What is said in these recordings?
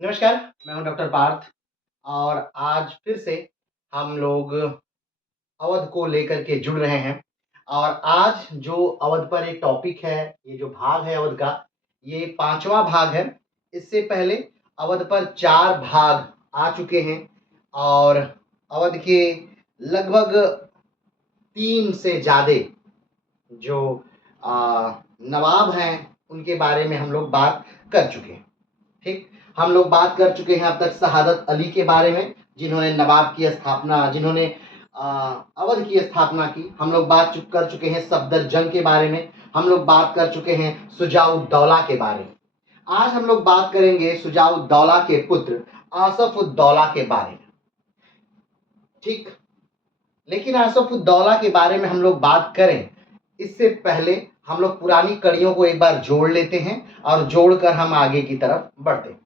नमस्कार, मैं हूं डॉक्टर पार्थ और आज फिर से हम लोग अवध को लेकर के जुड़ रहे हैं और आज जो अवध पर एक टॉपिक है, ये जो भाग है अवध का, ये 5वां भाग है। इससे पहले अवध पर 4 भाग आ चुके हैं और अवध के लगभग 3 से ज़्यादा जो नवाब हैं, उनके बारे में हम लोग बात कर चुके हैं। ठीक, हम लोग बात कर चुके हैं अब तक शहादत अली के बारे में, जिन्होंने नवाब की स्थापना जिन्होंने अवध की स्थापना की। हम लोग कर चुके हैं सफदरजंग के बारे में। हम लोग बात कर चुके हैं शुजाउद्दौला के बारे में। आज हम लोग बात करेंगे शुजाउद्दौला के पुत्र आसफउद्दौला के बारे में। ठीक, लेकिन आसफउद्दौला के बारे में हम लोग बात करें इससे पहले हम लोग पुरानी कड़ियों को एक बार जोड़ लेते हैं और जोड़कर हम आगे की तरफ बढ़ते हैं।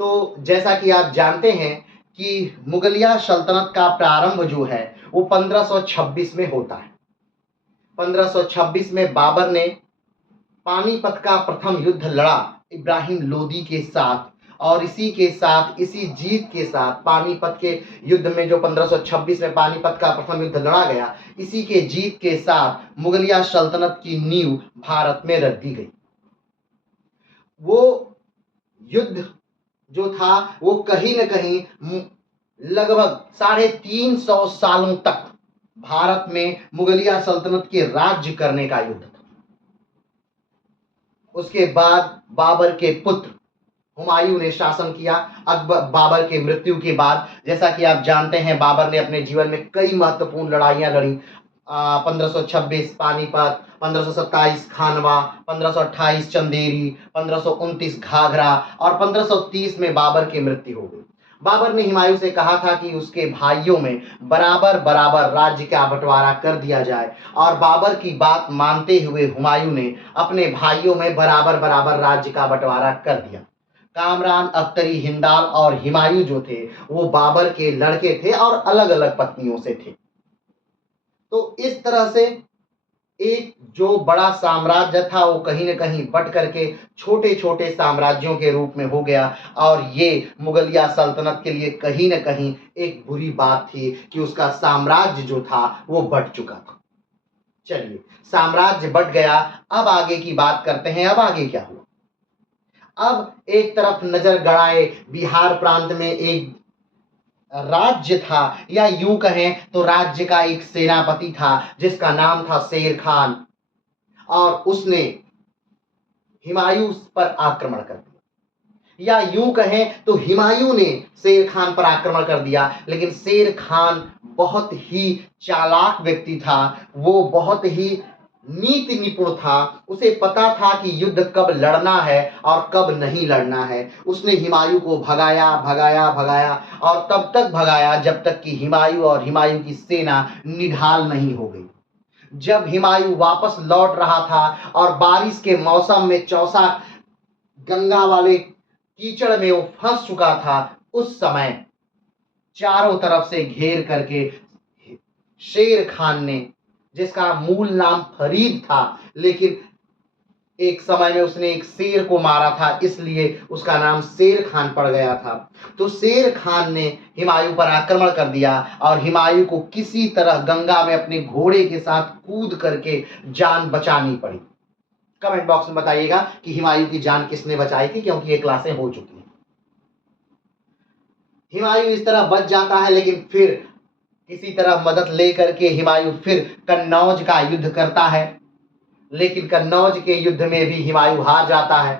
तो जैसा कि आप जानते हैं कि मुगलिया सल्तनत का प्रारंभ जो है वो 1526 में होता है। 1526 में बाबर ने पानीपत का प्रथम युद्ध लड़ा इब्राहिम लोदी के साथ और इसी जीत के साथ पानीपत के युद्ध में जो 1526 में पानीपत का प्रथम युद्ध लड़ा गया, इसी के जीत के साथ मुगलिया सल्तनत की नींव भारत में रख दी गई। वो युद्ध जो था वो कहीं न कहीं लगभग 350 सालों तक भारत में मुगलिया सल्तनत के राज्य करने का युद्ध था। उसके बाद बाबर के पुत्र हुमायूं ने शासन किया। बाबर के मृत्यु के बाद, जैसा कि आप जानते हैं, बाबर ने अपने जीवन में कई महत्वपूर्ण लड़ाइयां लड़ी। 1526 पानीपत, 1527 खानवा, 1528 चंदेरी, 1529 घाघरा और 1530 में बाबर की मृत्यु हो गई। बाबर ने हुमायूं से कहा था कि उसके भाइयों में बराबर बराबर राज्य का बंटवारा कर दिया जाए और बाबर की बात मानते हुए हुमायूं ने अपने भाइयों में बराबर बराबर राज्य का बंटवारा कर दिया। कामरान, अख्तरी, हिंदाल और हुमायूं जो थे वो बाबर के लड़के थे और अलग अलग पत्नियों से थे। तो इस तरह से एक जो बड़ा साम्राज्य था वो कहीं न कहीं बट करके छोटे छोटे साम्राज्यों के रूप में हो गया और ये मुगलिया सल्तनत के लिए कहीं न कहीं एक बुरी बात थी कि उसका साम्राज्य जो था वो बट चुका था। चलिए, साम्राज्य बट गया, अब आगे की बात करते हैं। अब आगे क्या हुआ? अब एक तरफ नजर गड़ाए बिहार प्रांत में एक राज्य था, या यूं कहें तो राज्य का एक सेनापति था जिसका नाम था शेर खान, और उसने हुमायूं पर आक्रमण कर दिया। या यूं कहें तो हुमायूं ने शेर खान पर आक्रमण कर दिया, लेकिन शेर खान बहुत ही चालाक व्यक्ति था। वो बहुत ही नीति निपुण था। उसे पता था कि युद्ध कब लड़ना है और कब नहीं लड़ना है। उसने हुमायूं को भगाया भगाया भगाया और तब तक भगाया जब तक कि हुमायूं और हुमायूं की सेना निढाल नहीं हो गई। जब हुमायूं वापस लौट रहा था और बारिश के मौसम में चौसा गंगा वाले कीचड़ में वो फंस चुका था, उस समय चारों तरफ से घेर करके शेर खान ने, जिसका मूल नाम फरीद था, लेकिन एक समय में उसने एक शेर को मारा था इसलिए उसका नाम शेर खान पड़ गया था। तो शेर खान ने हुमायूं पर आक्रमण कर दिया और हुमायूं को किसी तरह गंगा में अपने घोड़े के साथ कूद करके जान बचानी पड़ी। कमेंट बॉक्स में बताइएगा कि हुमायूं की जान किसने बचाई थी, क्योंकि ये क्लासें हो चुकी हैं। हुमायूं इस तरह बच जाता है, लेकिन फिर किसी तरह मदद लेकर के हुमायूं फिर कन्नौज का युद्ध करता है, लेकिन कन्नौज के युद्ध में भी हुमायूं हार जाता है।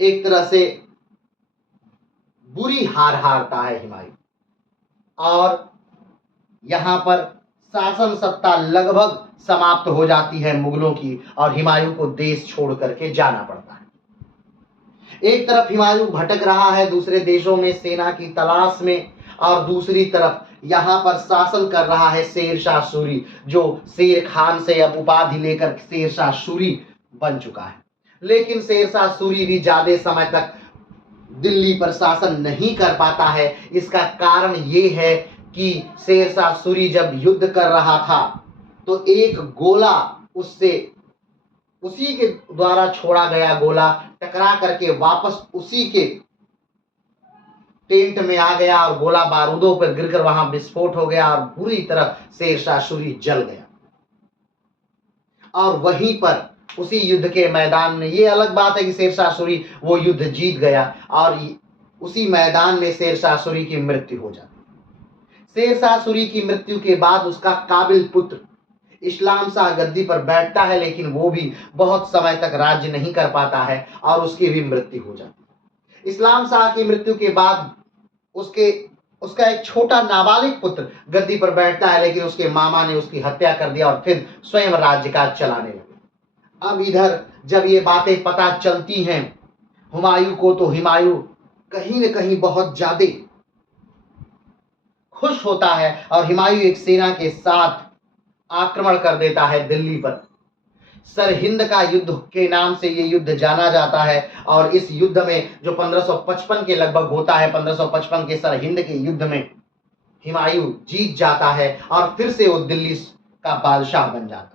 एक तरह से बुरी हार हारता है हुमायूं, और यहां पर शासन सत्ता लगभग समाप्त हो जाती है मुगलों की और हुमायूं को देश छोड़ करके जाना पड़ता है। एक तरफ हुमायूं भटक रहा है दूसरे देशों में सेना की तलाश में, और दूसरी तरफ यहाँ पर शासन कर रहा है शेर शाह सूरी, जो शेर खान से अब उपाधि लेकर शेर शाह सूरी बन चुका है। लेकिन शेर शाह सूरी भी ज्यादा समय तक दिल्ली पर शासन नहीं कर पाता है। इसका कारण ये है कि शेर शाह सूरी जब युद्ध कर रहा था तो एक गोला उसी के द्वारा छोड़ा गया गोला टकरा करके वापस उसी के टेंट में आ गया और गोला बारूदों पर गिरकर वहां विस्फोट हो गया और बुरी तरह शेरशाह सूरी जल गया। और वहीं पर उसी युद्ध के मैदान में, ये अलग बात है कि शेरशाह सूरी वो युद्ध जीत गया और उसी मैदान में शेरशाह सूरी की मृत्यु हो जाती। शेरशाह सूरी की मृत्यु के बाद उसका काबिल पुत्र इस्लाम शाह गद्दी पर बैठता है, लेकिन वो भी बहुत समय तक राज्य नहीं कर पाता है और उसकी भी मृत्यु हो जाती है। इस्लाम शाह की मृत्यु के बाद उसके उसका एक छोटा नाबालिग पुत्र गद्दी पर बैठता है, लेकिन उसके मामा ने उसकी हत्या कर दिया और फिर स्वयं राज्य काज चलाने लगे। अब इधर जब ये बातें पता चलती हैं हुमायूं को, तो हुमायूं कहीं न कहीं बहुत ज्यादा खुश होता है और हुमायूं एक सेना के साथ आक्रमण कर देता है दिल्ली पर। सरहिंद का युद्ध के नाम से ये युद्ध जाना जाता है और इस युद्ध में जो 1555 के लगभग होता है, 1555 के सरहिंद के युद्ध में हुमायूं जीत जाता है और फिर से वो दिल्ली का बादशाह बन जाता है।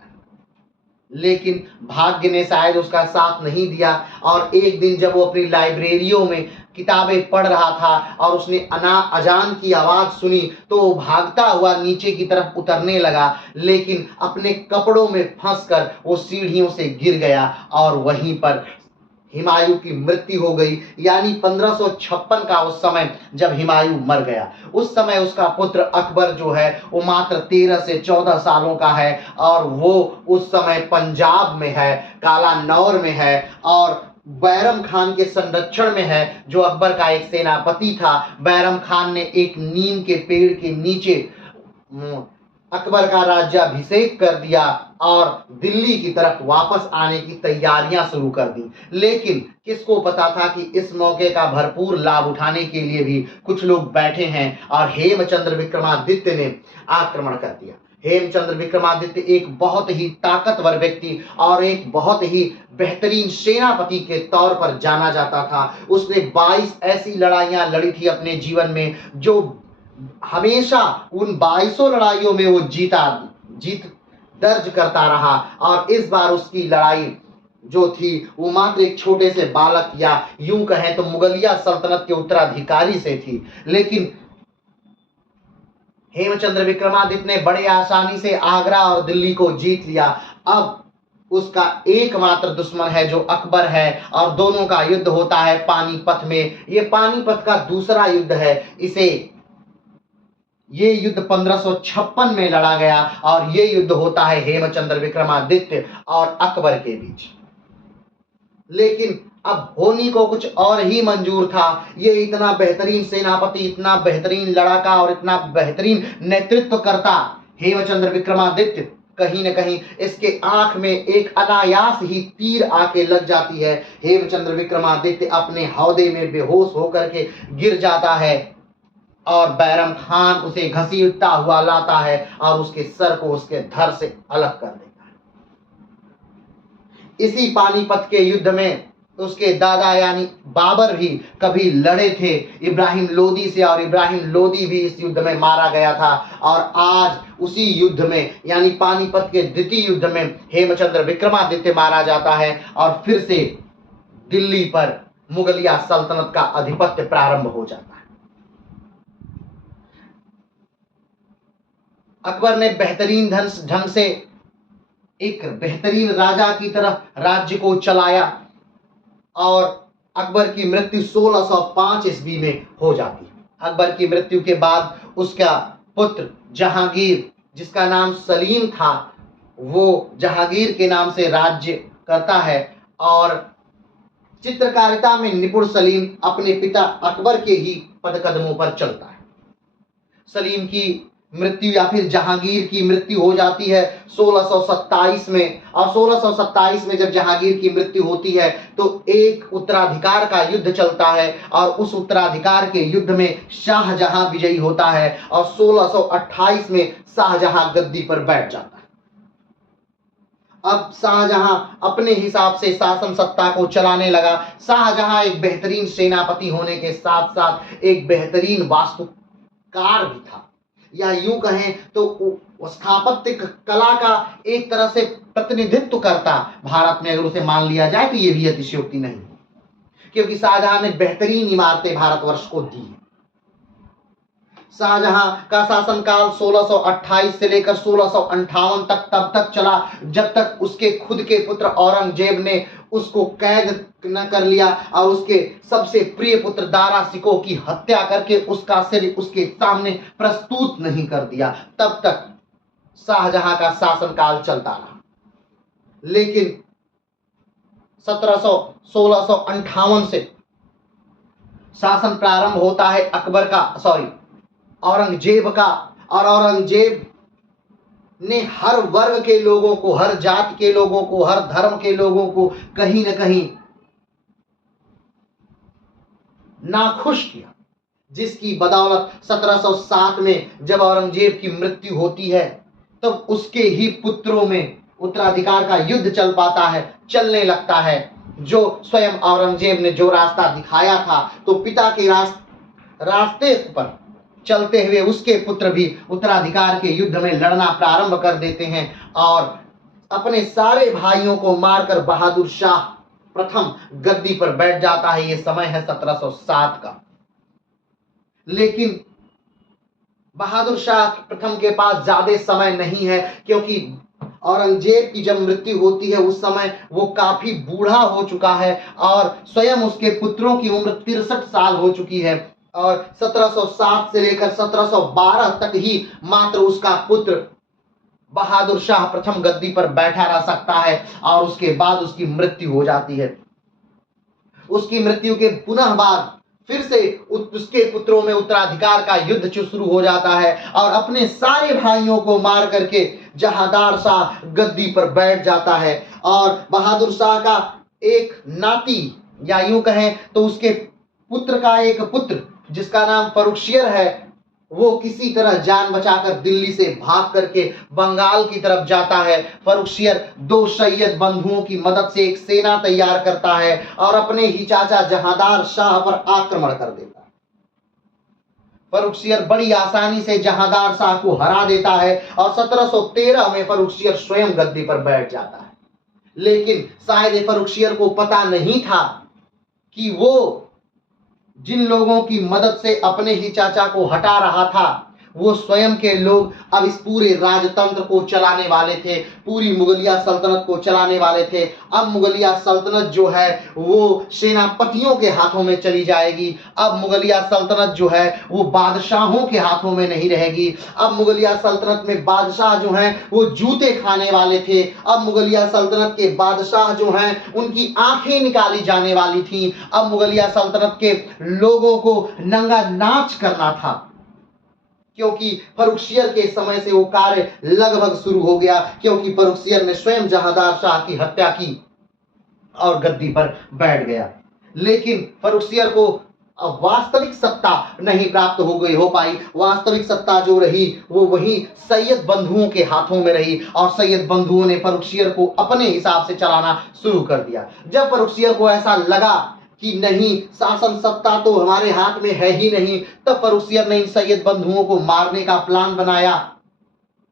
लेकिन भाग्य ने शायद उसका साथ नहीं दिया और एक दिन जब वो अपनी लाइब्रेरियों में किताबें पढ़ रहा था और उसने अजान की आवाज सुनी, तो वो भागता हुआ नीचे की तरफ उतरने लगा, लेकिन अपने कपड़ों में फंसकर वो सीढ़ियों से गिर गया और वहीं पर हुमायूं की मृत्यु हो गई। यानी 1556 का उस समय जब हुमायूं मर गया, उस समय उसका पुत्र अकबर जो है वो मात्र 13 से 14 सालों का है और वो उस समय पंजाब में है, काला नौर में है और बैरम खान के संरक्षण में है, जो अकबर का एक सेनापति था। बैरम खान ने एक नीम के पेड़ के नीचे अकबर का राज्याभिषेक कर दिया और दिल्ली की तरफ वापस आने की तैयारियां शुरू कर दी। लेकिन किसको पता था कि इस मौके का भरपूर लाभ उठाने के लिए भी कुछ लोग बैठे हैं और हेमचंद्र विक्रमादित्य ने आक्रमण कर दिया। हेमचंद्र विक्रमादित्य एक बहुत ही ताकतवर व्यक्ति और एक बहुत ही बेहतरीन सेनापति के तौर पर जाना जाता था। उसने 22 ऐसी लड़ाइयां लड़ी थी अपने जीवन में, जो हमेशा उन 22 लड़ाइयों में वो जीत दर्ज करता रहा और इस बार उसकी लड़ाई जो थी वो मात्र एक छोटे से बालक या यूं कहें तो मुगलिया सल्तनत के उत्तराधिकारी से थी। लेकिन हेमचंद्र विक्रमादित्य ने बड़े आसानी से आगरा और दिल्ली को जीत लिया। अब उसका एकमात्र दुश्मन है जो अकबर है और दोनों का युद्ध होता है पानीपत में। ये पानीपत का दूसरा युद्ध है। ये युद्ध 1556 में लड़ा गया और ये युद्ध होता है हेमचंद्र विक्रमादित्य और अकबर के बीच। लेकिन अब होनी को कुछ और ही मंजूर था। ये इतना बेहतरीन सेनापति, इतना बेहतरीन लड़ाका और इतना बेहतरीन नेतृत्व करता हेमचंद्र विक्रमादित्य, कहीं न कहीं इसके आंख में एक अनायास ही तीर आके लग जाती है। हेमचंद्र विक्रमादित्य अपने हौदे में बेहोश होकर के गिर जाता है और बैरम खान उसे घसीटता हुआ लाता है और उसके सर को उसके धड़ से अलग कर देता है। इसी पानीपत के युद्ध में उसके दादा यानी बाबर भी कभी लड़े थे इब्राहिम लोदी से और इब्राहिम लोदी भी इस युद्ध में मारा गया था। और आज उसी युद्ध में यानी पानीपत के द्वितीय युद्ध में हेमचंद्र विक्रमादित्य मारा जाता है और फिर से दिल्ली पर मुगलिया सल्तनत का आधिपत्य प्रारंभ हो जाता है। अकबर ने बेहतरीन ढंग से एक बेहतरीन राजा की तरह राज्य को चलाया और अकबर की मृत्यु 1605 ईस्वी में हो जाती है। अकबर की मृत्यु के बाद उसका पुत्र जहांगीर, जिसका नाम सलीम था, वो जहांगीर के नाम से राज्य करता है और चित्रकारिता में निपुण सलीम अपने पिता अकबर के ही पदकदमों पर चलता है। सलीम की मृत्यु या फिर जहांगीर की मृत्यु हो जाती है 1627 में और 1627 में जब जहांगीर की मृत्यु होती है तो एक उत्तराधिकार का युद्ध चलता है और उस उत्तराधिकार के युद्ध में शाहजहां विजयी होता है और 1628 में शाहजहां गद्दी पर बैठ जाता है। अब शाहजहां अपने हिसाब से शासन सत्ता को चलाने लगा। शाहजहां एक बेहतरीन सेनापति होने के साथ साथ एक बेहतरीन वास्तुकार भी था, या यूं कहें तो स्थापत्य कला का एक तरह से प्रतिनिधित्व करता भारत में, अगर उसे मान लिया जाए तो ये भी अतिशयोक्ति नहीं, क्योंकि शाहजहां ने बेहतरीन इमारतें भारतवर्ष को दी। शाहजहां का शासनकाल 1628 से लेकर 1658 तक तब तक चला जब तक उसके खुद के पुत्र औरंगजेब ने उसको कैद न कर लिया और उसके सबसे प्रिय पुत्र दारा शिकोह की हत्या करके उसका सिर उसके सामने प्रस्तुत नहीं कर दिया। तब तक शाहजहां का शासनकाल चलता रहा। लेकिन 1658 से शासन प्रारंभ होता है औरंगजेब का। और औरंगजेब ने हर वर्ग के लोगों को, हर जाति के लोगों को, हर धर्म के लोगों को कहीं न कहीं नाखुश किया, जिसकी बदौलत 1707 में जब औरंगजेब की मृत्यु होती है तब उसके ही पुत्रों में उत्तराधिकार का युद्ध चलने लगता है। जो स्वयं औरंगजेब ने जो रास्ता दिखाया था, तो पिता के रास्ते पर चलते हुए उसके पुत्र भी उत्तराधिकार के युद्ध में लड़ना प्रारंभ कर देते हैं और अपने सारे भाइयों को मारकर बहादुर शाह प्रथम गद्दी पर बैठ जाता है। ये समय है 1707 का। लेकिन बहादुर शाह प्रथम के पास ज्यादा समय नहीं है, क्योंकि औरंगजेब की जब मृत्यु होती है उस समय वो काफी बूढ़ा हो चुका है और स्वयं उसके पुत्रों की उम्र 63 साल हो चुकी है और 1707 से लेकर 1712 तक ही मात्र उसका पुत्र बहादुर शाह प्रथम गद्दी पर बैठा रह सकता है और उसके बाद उसकी मृत्यु हो जाती है। उसकी मृत्यु के पुनः बाद फिर से उसके पुत्रों में उत्तराधिकार का युद्ध शुरू हो जाता है और अपने सारे भाइयों को मार करके जहांदार शाह गद्दी पर बैठ जाता है। और बहादुर शाह का एक नाती, या यूं कहें तो उसके पुत्र का एक पुत्र जिसका नाम फर्रुखसियर है, वो किसी तरह जान बचाकर दिल्ली से भाग करके बंगाल की तरफ जाता है। फर्रुखसियर 2 सैयद बंधुओं की मदद से एक सेना तैयार करता है और अपने ही चाचा जहांदार शाह पर आक्रमण कर देता है। फर्रुखसियर बड़ी आसानी से जहांदार शाह को हरा देता है और 1713 में फर्रुखसियर स्वयं गद्दी पर बैठ जाता है। लेकिन शायद फर्रुखसियर को पता नहीं था कि वो जिन लोगों की मदद से अपने ही चाचा को हटा रहा था, वो स्वयं के लोग अब इस पूरे राजतंत्र को चलाने वाले थे, पूरी मुगलिया सल्तनत को चलाने वाले थे। अब मुगलिया सल्तनत जो है वो सेनापतियों के हाथों में चली जाएगी। अब मुगलिया सल्तनत जो है वो बादशाहों के हाथों में नहीं रहेगी। अब मुगलिया सल्तनत में बादशाह जो हैं वो जूते खाने वाले थे। अब मुगलिया सल्तनत के बादशाह जो हैं उनकी आंखें निकाली जाने वाली थी। अब मुगलिया सल्तनत के लोगों को नंगा नाच करना था, क्योंकि फर्रुखसियर के समय से वो कार्य लगभग शुरू हो गया, क्योंकि फर्रुखसियर ने स्वयं जहांदार शाह की हत्या की और गद्दी पर बैठ गया। लेकिन फर्रुखसियर को वास्तविक सत्ता नहीं प्राप्त हो पाई। वास्तविक सत्ता जो रही वो वही सैयद बंधुओं के हाथों में रही और सैयद बंधुओं ने फर्रुखसियर को अपने हिसाब से चलाना शुरू कर दिया। जब फर्रुखसियर को ऐसा लगा कि नहीं, शासन सत्ता तो हमारे हाथ में है ही नहीं, तब फर्रुखसियर ने इन सैयद बंधुओं को मारने का प्लान बनाया।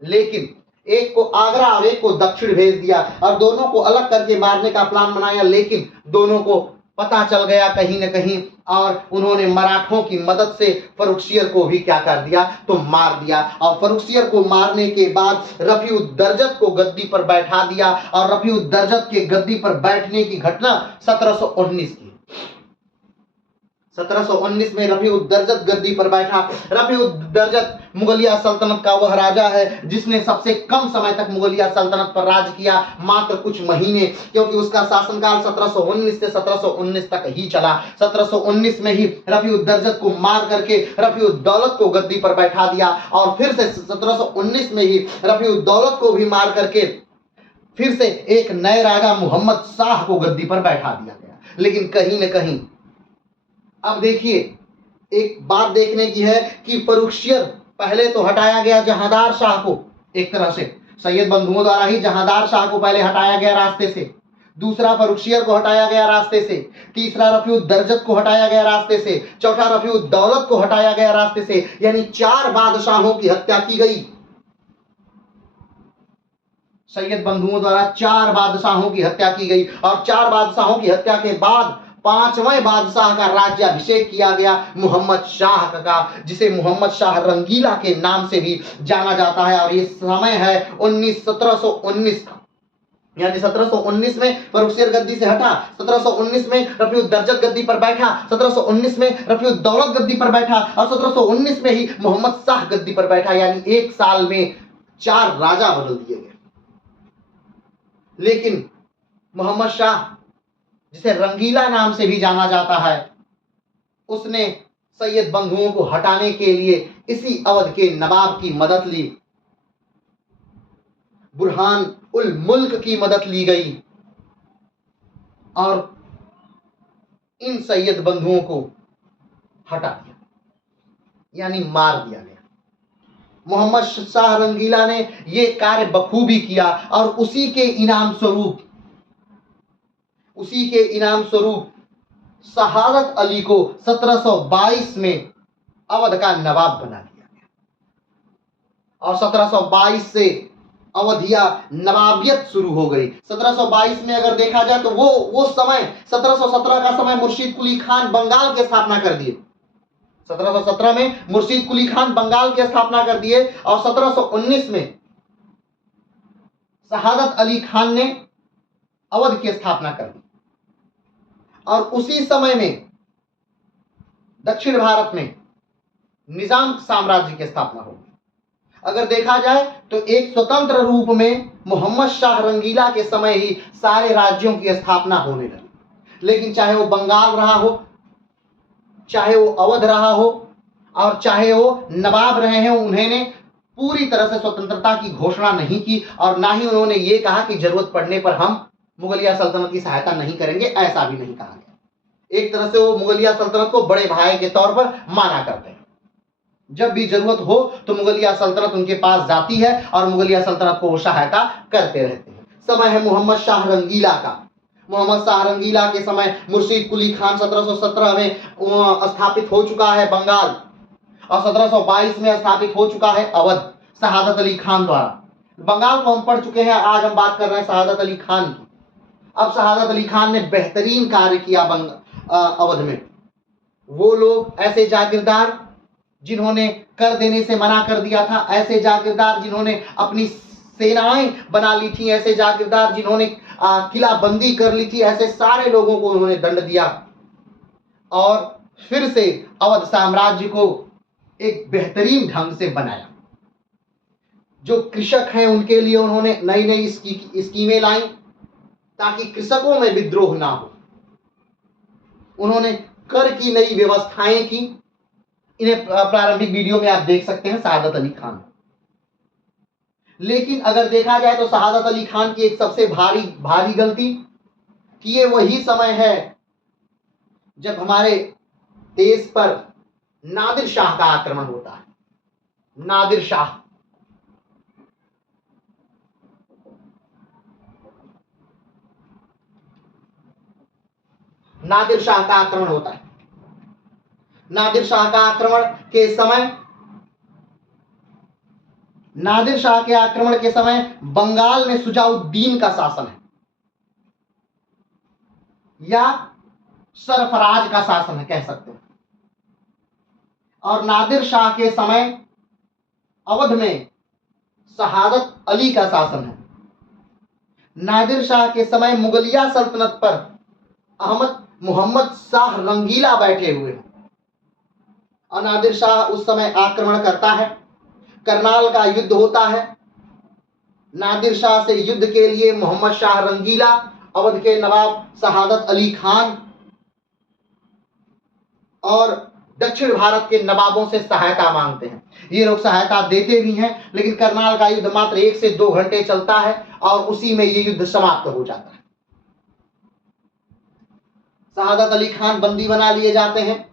लेकिन एक को आगरा और एक को दक्षिण भेज दिया और दोनों को अलग करके मारने का प्लान बनाया। लेकिन दोनों को पता चल गया कहीं न कहीं और उन्होंने मराठों की मदद से फर्रुखसियर को भी क्या कर दिया, तो मार दिया। और फर्रुखसियर को मारने के बाद रफी-उद-दरजत को गद्दी पर बैठा दिया और रफी-उद-दरजत के गद्दी पर बैठने की घटना 1719 की। 1719 में रफी-उद-दरजत गद्दी पर बैठा। रफी-उद-दरजत मुगलिया सल्तनत का वह राजा है जिसने सबसे कम समय तक मुगलिया सल्तनत पर राज किया, मात्र कुछ महीने, क्योंकि उसका शासनकाल 1719 से 1719 तक ही चला। 1719 में ही रफी-उद-दरजत को मार करके रफी-उद-दौलत को गद्दी पर बैठा दिया और फिर से 1719 में ही रफी-उद-दौलत को भी मार करके फिर से एक नए राजा मोहम्मद शाह को गद्दी पर बैठा दिया गया। लेकिन कहीं न कहीं अब देखिए, एक बात देखने की है कि फर्रुखसियर पहले तो हटाया गया जहांदार शाह को, एक तरह से सैयद बंधुओं द्वारा ही जहांदार शाह को पहले हटाया गया रास्ते से, दूसरा फर्रुखसियर को हटाया गया रास्ते से, तीसरा रफी-उद-दरजत को हटाया गया रास्ते से, चौथा रफी-उद-दौलत को हटाया गया रास्ते से, यानी 4 बादशाहों की हत्या की गई। सैयद बंधुओं द्वारा 4 बादशाहों की हत्या की गई और 4 बादशाहों की हत्या के बाद पांचवें बादशाह का राज्याभिषेक किया गया मोहम्मद शाह का, जिसे मोहम्मद शाह रंगीला के नाम से भी जाना जाता है। और ये समय है 1719 का, यानी 1719 में फर्रुखसियर गद्दी से हटा, 1719 में रफीउद्दर्जत गद्दी पर बैठा, 1719 में रफीउद्दौलत गद्दी पर बैठा और 1719 में ही मोहम्मद शाह गद्दी पर बैठा। यानी एक साल में 4 राजा बदल दिए गए। लेकिन मोहम्मद शाह, जिसे रंगीला नाम से भी जाना जाता है, उसने सैयद बंधुओं को हटाने के लिए इसी अवध के नवाब की मदद ली, बुरहान उल मुल्क की मदद ली गई और इन सैयद बंधुओं को हटा दिया, यानी मार दिया गया। मोहम्मद शाह रंगीला ने यह कार्य बखूबी किया और उसी के इनाम स्वरूप शहादत अली को 1722 में अवध का नवाब बना दिया गया और 1722 से अवधिया नवाबियत शुरू हो गई। 1722 में अगर देखा जाए तो वो समय 1717 का समय मुर्शीद कुली खान बंगाल की स्थापना कर दिए। 1717 में मुर्शीद कुली खान बंगाल की स्थापना कर दिए और 1719 में शहादत अली खान ने अवध की स्थापना कर दी और उसी समय में दक्षिण भारत में निजाम साम्राज्य की स्थापना होगी। अगर देखा जाए तो एक स्वतंत्र रूप में मोहम्मद शाह रंगीला के समय ही सारे राज्यों की स्थापना होने लगी। लेकिन चाहे वो बंगाल रहा हो, चाहे वो अवध रहा हो और चाहे वो नवाब रहे हैं, उन्होंने पूरी तरह से स्वतंत्रता की घोषणा नहीं की और ना ही उन्होंने ये कहा कि जरूरत पड़ने पर हम मुगलिया सल्तनत की सहायता नहीं करेंगे, ऐसा भी नहीं कहा गया। एक तरह से वो मुगलिया सल्तनत को बड़े भाई के तौर पर माना करते हैं। जब भी जरूरत हो तो मुगलिया सल्तनत उनके पास जाती है और मुगलिया सल्तनत को वो सहायता करते रहते हैं। समय है मोहम्मद शाह रंगीला का। मोहम्मद शाह रंगीला के समय मुर्शीद कुली खान 1717 में स्थापित हो चुका है बंगाल और 1722 में स्थापित हो चुका है अवध शहादत अली खान द्वारा। बंगाल को हम पढ़ चुके हैं, आज हम बात कर रहे हैं शहादत अली खान की। अब शहादत अली खान ने बेहतरीन कार्य किया अवध में। वो लोग ऐसे जागीरदार जिन्होंने कर देने से मना कर दिया था, ऐसे जागीरदार जिन्होंने अपनी सेनाएं बना ली थी, ऐसे जागीरदार जिन्होंने किलाबंदी कर ली थी, ऐसे सारे लोगों को उन्होंने दंड दिया और फिर से अवध साम्राज्य को एक बेहतरीन ढंग से बनाया। जो कृषक हैं उनके लिए उन्होंने नई नई स्कीमें लाई ताकि कृषकों में विद्रोह ना हो। उन्होंने कर की नई व्यवस्थाएं की। इन्हें प्रारंभिक वीडियो में आप देख सकते हैं, शहादत अली खान। लेकिन अगर देखा जाए तो शहादत अली खान की एक सबसे भारी गलती कि ये वही समय है जब हमारे देश पर नादिर शाह का आक्रमण होता है। नादिर शाह का आक्रमण होता है। नादिर शाह का आक्रमण के समय बंगाल में सुजाउद्दीन का शासन है या सरफराज का शासन है, कह सकते हैं। और नादिर शाह के समय अवध में शहादत अली का शासन है। नादिर शाह के समय मुगलिया सल्तनत पर मोहम्मद शाह रंगीला बैठे हुए हैं और नादिर शाह उस समय आक्रमण करता है। करनाल का युद्ध होता है। नादिर शाह से युद्ध के लिए मोहम्मद शाह रंगीला, अवध के नवाब शहादत अली खान और दक्षिण भारत के नवाबों से सहायता मांगते हैं। ये लोग सहायता देते भी हैं, लेकिन करनाल का युद्ध मात्र 1 से 2 घंटे चलता है और उसी में ये युद्ध समाप्त हो जाता है। शहादत अली खान बंदी बना लिए जाते हैं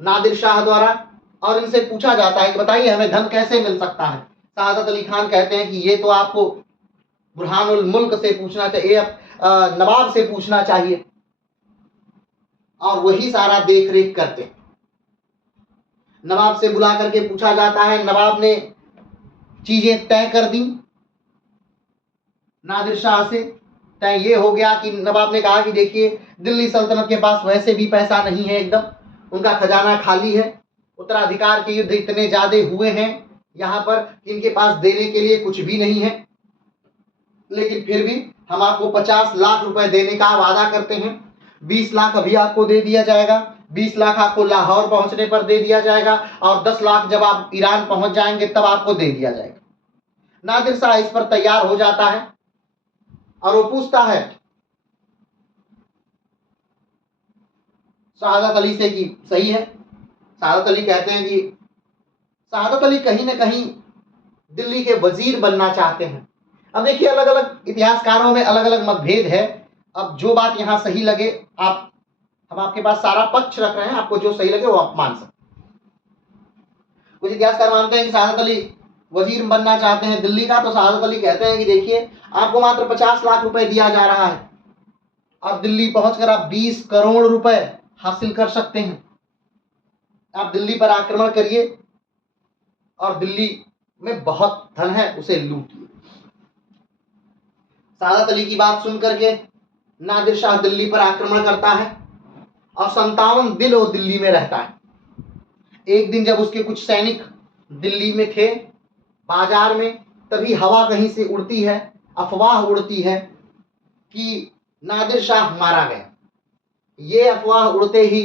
नादिर शाह द्वारा और इनसे पूछा जाता है कि बताइए हमें धन कैसे मिल सकता है। शहादत अली खान कहते हैं कि ये तो आपको बुरहानुल मुल्क से पूछना चाहिए, नवाब से पूछना चाहिए, और वही सारा देख रेख करते हैं। नवाब से बुला करके पूछा जाता है, नवाब ने चीजें तय कर दी नादिर शाह से तय ये हो गया कि नवाब ने कहा कि देखिए दिल्ली सल्तनत के पास वैसे भी पैसा नहीं है, एकदम उनका खजाना खाली है, उत्तराधिकार के युद्ध इतने ज्यादा हुए हैं यहाँ पर कि इनके पास देने के लिए कुछ भी नहीं है, लेकिन फिर भी हम आपको 50 लाख रुपए देने का वादा करते हैं। 20 लाख अभी आपको दे दिया जाएगा, 20 लाख आपको लाहौर पहुंचने पर दे दिया जाएगा, और 10 लाख जब आप ईरान पहुंच जाएंगे तब आपको दे दिया जाएगा। नादिर शाह इस पर तैयार हो जाता है और वो पूछता है शहादत अली से कि सही है। शहादत अली कहते हैं कि शहादत अली कहीं ना कहीं दिल्ली के वजीर बनना चाहते हैं। अब देखिए अलग अलग इतिहासकारों में अलग अलग मतभेद है। अब जो बात यहाँ सही लगे हम आपके पास सारा पक्ष रख रहे हैं, आपको जो सही लगे वो आप मान सकते। कुछ इतिहासकार मानते हैं कि शहादत अली वजीर बनना चाहते हैं दिल्ली का, तो शहादत अली कहते हैं कि देखिए आपको मात्र 50 लाख रुपए दिया जा रहा है और दिल्ली पहुंचकर आप 20 करोड़ रुपए हासिल कर सकते हैं। आप दिल्ली पर आक्रमण करिए और दिल्ली में बहुत धन है उसे लूटिए। शहादत अली की बात सुनकर के नादिर शाह दिल्ली पर आक्रमण करता है और 57 दिन वो दिल्ली में रहता है। एक दिन जब उसके कुछ सैनिक दिल्ली में थे बाजार में, तभी हवा कहीं से उड़ती है, अफवाह उड़ती है कि नादिर शाह मारा गया। ये अफवाह उड़ते ही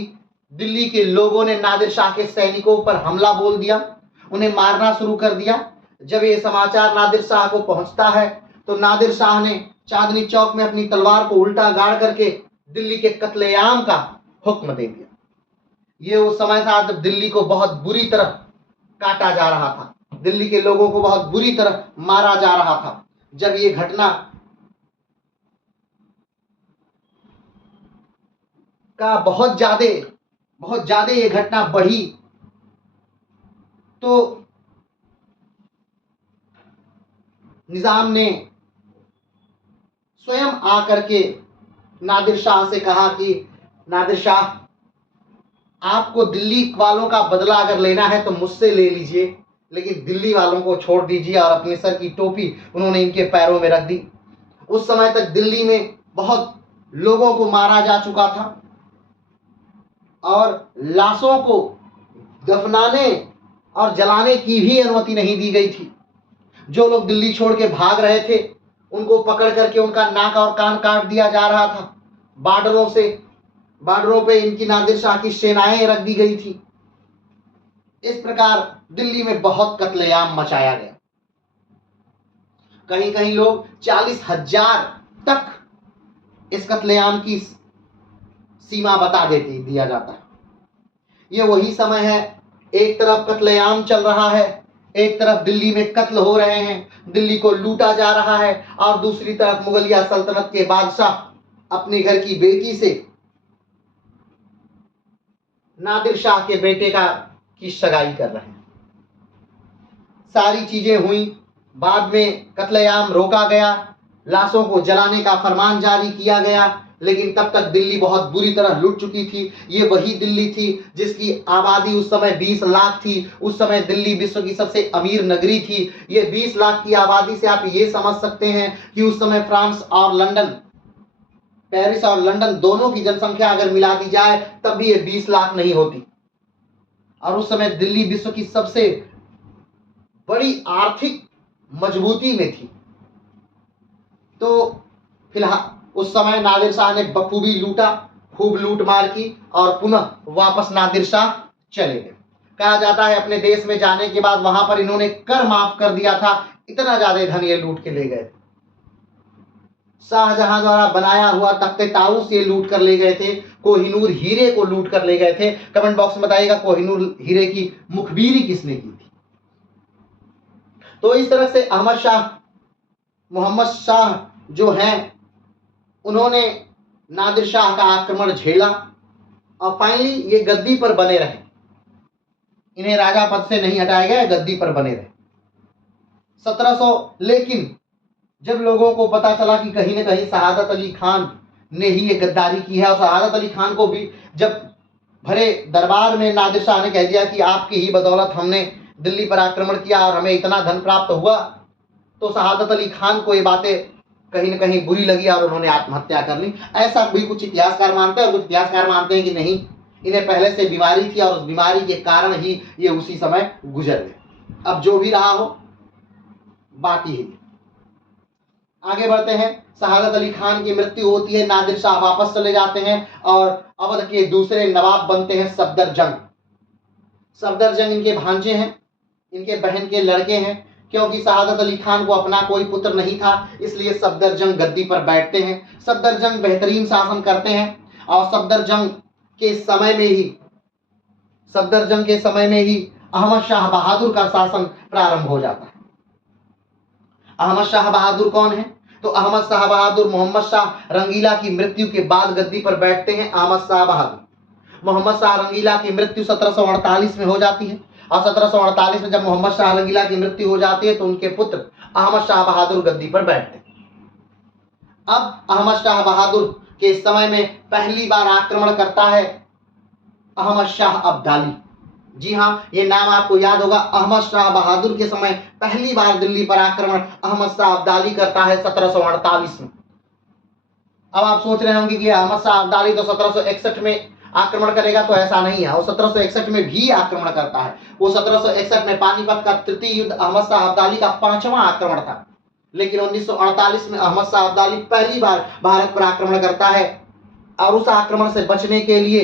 दिल्ली के लोगों ने नादिर शाह के सैनिकों पर हमला बोल दिया, उन्हें मारना शुरू कर दिया। जब ये समाचार नादिर शाह को पहुंचता है तो नादिर शाह ने चांदनी चौक में अपनी तलवार को उल्टा गाड़ करके दिल्ली के कत्लेआम का हुक्म दे दिया। ये उस समय था जब दिल्ली को बहुत बुरी तरह काटा जा रहा था, दिल्ली के लोगों को बहुत बुरी तरह मारा जा रहा था। जब ये घटना का बहुत ज्यादा ये घटना बढ़ी तो निजाम ने स्वयं आकर के नादिर शाह से कहा कि नादिर शाह आपको दिल्ली वालों का बदला अगर लेना है तो मुझसे ले लीजिए, लेकिन दिल्ली वालों को छोड़ दीजिए। और अपने सर की टोपी उन्होंने इनके पैरों में रख दी। उस समय तक दिल्ली में बहुत लोगों को मारा जा चुका था और लाशों को दफनाने और जलाने की भी अनुमति नहीं दी गई थी। जो लोग दिल्ली छोड़ के भाग रहे थे उनको पकड़ करके उनका नाक और कान काट दिया जा रहा था। बार्डरों पे इनकी नादिर शाह की सेनाएं रख दी गई थी। इस प्रकार दिल्ली में बहुत कत्लेआम मचाया गया। कहीं कहीं लोग 40,000 तक इस कत्लेआम की सीमा बता दिया जाता है। ये वही समय है, एक तरफ कत्लेआम चल रहा है, एक तरफ दिल्ली में कत्ल हो रहे हैं, दिल्ली को लूटा जा रहा है, और दूसरी तरफ मुगलिया सल्तनत के बादशाह अपने घर की बेटी से नादिर शाह के बेटे की सगाई कर रहे हैं। सारी चीजें हुई, बाद में कत्लेआम रोका गया, लाशों को जलाने का फरमान जारी किया गया, लेकिन तब तक दिल्ली बहुत बुरी तरह लूट चुकी थी। ये वही दिल्ली थी जिसकी आबादी उस समय 20 लाख थी। उस समय दिल्ली विश्व की सबसे अमीर नगरी थी। ये 20 लाख की आबादी से आप ये समझ सकते हैं कि उस समय फ्रांस और लंदन, पेरिस और लंदन दोनों की जनसंख्या अगर मिला दी जाए तब भी ये 20 लाख नहीं होती। और उस समय दिल्ली विश्व की सबसे बड़ी आर्थिक मजबूती में थी। तो फिलहाल उस समय नादिर शाह ने बखूबी लूटा, खूब लूट मार की और पुनः वापस नादिर शाह चले गए। कहा जाता है अपने देश में जाने के बाद वहां पर इन्होंने कर माफ कर दिया था, इतना ज्यादा धन ये लूट के ले गए। शाहजहां द्वारा बनाया हुआ तख्ते ताऊस ये लूट कर ले गए थे। कोहिनूर हीरे को लूट कर ले गए थे। कमेंट बॉक्स में बताइएगा कोहिनूर हीरे की मुखबिरी किसने की थी। तो इस तरह से मोहम्मद शाह जो हैं उन्होंने नादिर शाह का आक्रमण झेला और फाइनली ये गद्दी पर बने रहे। इन्हें राजा पद से नहीं हटाया गया, गद्दी पर बने रहे 1700। लेकिन जब लोगों को पता चला कि कहीं न कहीं शहादत अली खान ने ही ये गद्दारी की है, और शहादत अली खान को भी जब भरे दरबार में नादिर शाह ने कह दिया कि आपकी ही बदौलत हमने दिल्ली पर आक्रमण किया और हमें इतना धन प्राप्त हुआ, तो शहादत अली खान को ये बातें कहीं ना कहीं बुरी लगी और उन्होंने आत्महत्या कर ली। ऐसा भी कुछ इतिहासकार मानते हैं, और कुछ इतिहासकार मानते हैं कि नहीं, इन्हें पहले से बीमारी थी और उस बीमारी के कारण ही ये उसी समय गुजर गए। अब जो भी रहा हो, बात ही है। आगे बढ़ते हैं। शहादत अली खान की मृत्यु होती है, नादिर शाह वापस चले जाते हैं और अवध के दूसरे नवाब बनते हैं सफदरजंग। सफदरजंग इनके भांजे हैं, इनके बहन के लड़के हैं। क्योंकि शहादत अली खान को अपना कोई पुत्र नहीं था, इसलिए सफदरजंग गद्दी पर बैठते हैं। सफदरजंग बेहतरीन शासन करते हैं और सफदरजंग के समय में ही अहमद शाह बहादुर का शासन प्रारंभ हो जाता है। अहमद शाह बहादुर कौन है? तो अहमद शाह बहादुर मोहम्मद शाह रंगीला की मृत्यु के बाद गद्दी पर बैठते हैं। अहमद शाह बहादुर, मोहम्मद शाह रंगीला की मृत्यु 1748 में हो जाती है और 1748 में जब मोहम्मद शाह रंगीला की मृत्यु हो जाती है तो उनके पुत्र अहमद शाह बहादुर गद्दी पर बैठते हैं। अब अहमद शाह बहादुर के समय में पहली बार आक्रमण करता है अहमद शाह अब्दाली। जी हाँ, ये नाम आपको याद होगा। अहमद शाह बहादुर के समय पहली बार दिल्ली पर आक्रमण अहमद शाह अब्दाली करता है 1748 में। अब आप सोच रहे होंगे कि अहमद शाह अब्दाली तो 1761 में आक्रमण करेगा, तो ऐसा नहीं है। वो 1761 में भी आक्रमण करता है। वो 1761 में पानीपत का तृतीय युद्ध अहमद शाह अब्दाली का 5वां आक्रमण था। लेकिन 1948 में अहमद शाह अब्दाली पहली बार भारत पर आक्रमण करता है और उस आक्रमण से बचने के लिए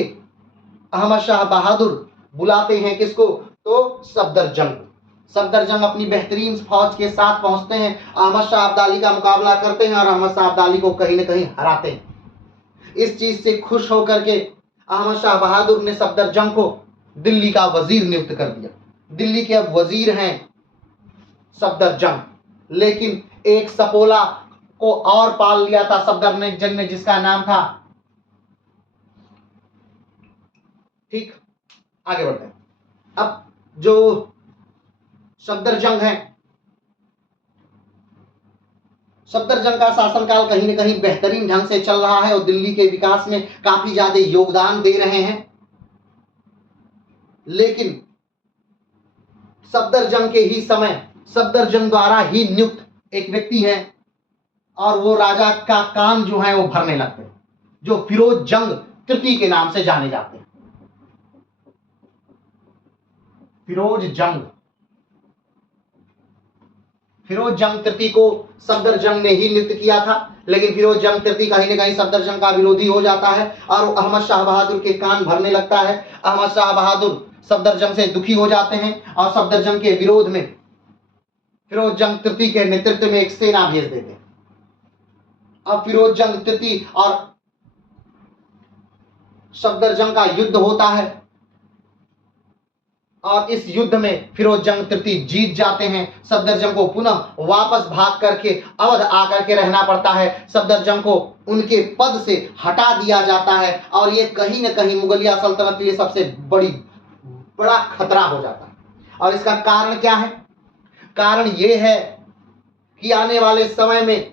अहमद शाह बहादुर बुलाते हैं किसको? तो सफदरजंग। सफदरजंग अपनी बेहतरीन फौज के साथ पहुंचते हैं, अहमद शाह अब्दाली का मुकाबला करते हैं और अहमद शाह अब्दाली को कहीं न कहीं हराते हैं। इस चीज से खुश होकर के अहमद शाह बहादुर ने सफदरजंग को दिल्ली का वजीर नियुक्त कर दिया। दिल्ली के अब वजीर हैं सफदरजंग। लेकिन एक सपोला को और पाल लिया था सफदरजंग ने, जिसका नाम था, ठीक, आगे बढ़ते हैं। अब जो सफदरजंग है, सफदरजंग का शासनकाल कहीं न कहीं बेहतरीन ढंग से चल रहा है और दिल्ली के विकास में काफी ज्यादा योगदान दे रहे हैं। लेकिन सफदरजंग के ही समय सफदरजंग द्वारा ही नियुक्त एक व्यक्ति है और वो राजा का कान जो है वो भरने लगते हैं, जो फिरोज जंग तृतीय के नाम से जाने जाते हैं। फिरोज जंग तृतीय को सफदरजंग ने ही नियुक्त किया था। लेकिन फिरोज जंग तृतीय कहीं न कहीं सफदरजंग का विरोधी हो जाता है और अहमद शाह बहादुर के कान भरने लगता है। अहमद शाह बहादुर सफदरजंग से दुखी हो जाते हैं और सफदरजंग के विरोध में फिरोज जंग तृतीय के नेतृत्व में एक सेना भेज देते हैं। अब फिरोज जंग तृतीय और सफदरजंग का युद्ध होता है और इस युद्ध में फिरोज जंग तृतीय जीत जाते हैं। सफदरजंग को पुनः वापस भाग करके अवध आकर के रहना पड़ता है। सफदरजंग को उनके पद से हटा दिया जाता है और ये कहीं न कहीं मुगलिया सल्तनत के लिए सबसे बड़ा खतरा हो जाता है। और इसका कारण क्या है? कारण ये है कि आने वाले समय में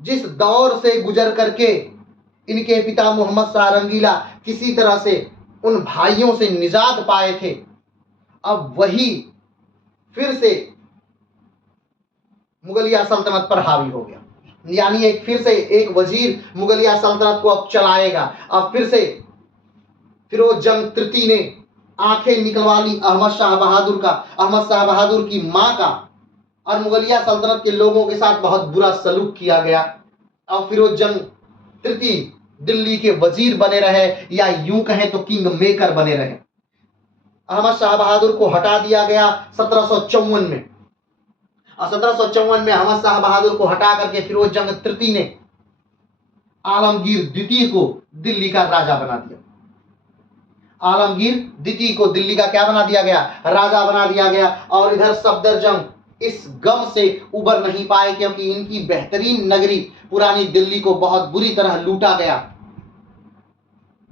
जिस दौर से गुजर करके इनके पिता मोहम्मद शाह रंगीला किसी तरह से उन भाइयों से निजात पाए थे, अब वही फिर से मुगलिया सल्तनत पर हावी हो गया। यानी एक फिर से एक वजीर मुगलिया सल्तनत को अब चलाएगा। अब फिर से फिरोज जंग तृतीय ने आंखें निकलवा ली अहमद शाह बहादुर का, अहमद शाह बहादुर की मां का, और मुगलिया सल्तनत के लोगों के साथ बहुत बुरा सलूक किया गया। और फिरोज जंग तृतीय दिल्ली के वजीर बने रहे, या यूं कहें तो किंग मेकर बने रहे। अहमद शाह बहादुर को हटा दिया गया 1754 में, और 1754 में अहमद शाह बहादुर को हटा करके फिरोज जंग तृतीय ने आलमगीर द्वितीय को दिल्ली का राजा बना दिया। आलमगीर द्वितीय को दिल्ली का क्या बना दिया गया? राजा बना दिया गया। और इधर सफदरजंग इस गम से उबर नहीं पाए, क्योंकि इनकी बेहतरीन नगरी पुरानी दिल्ली को बहुत बुरी तरह लूटा गया।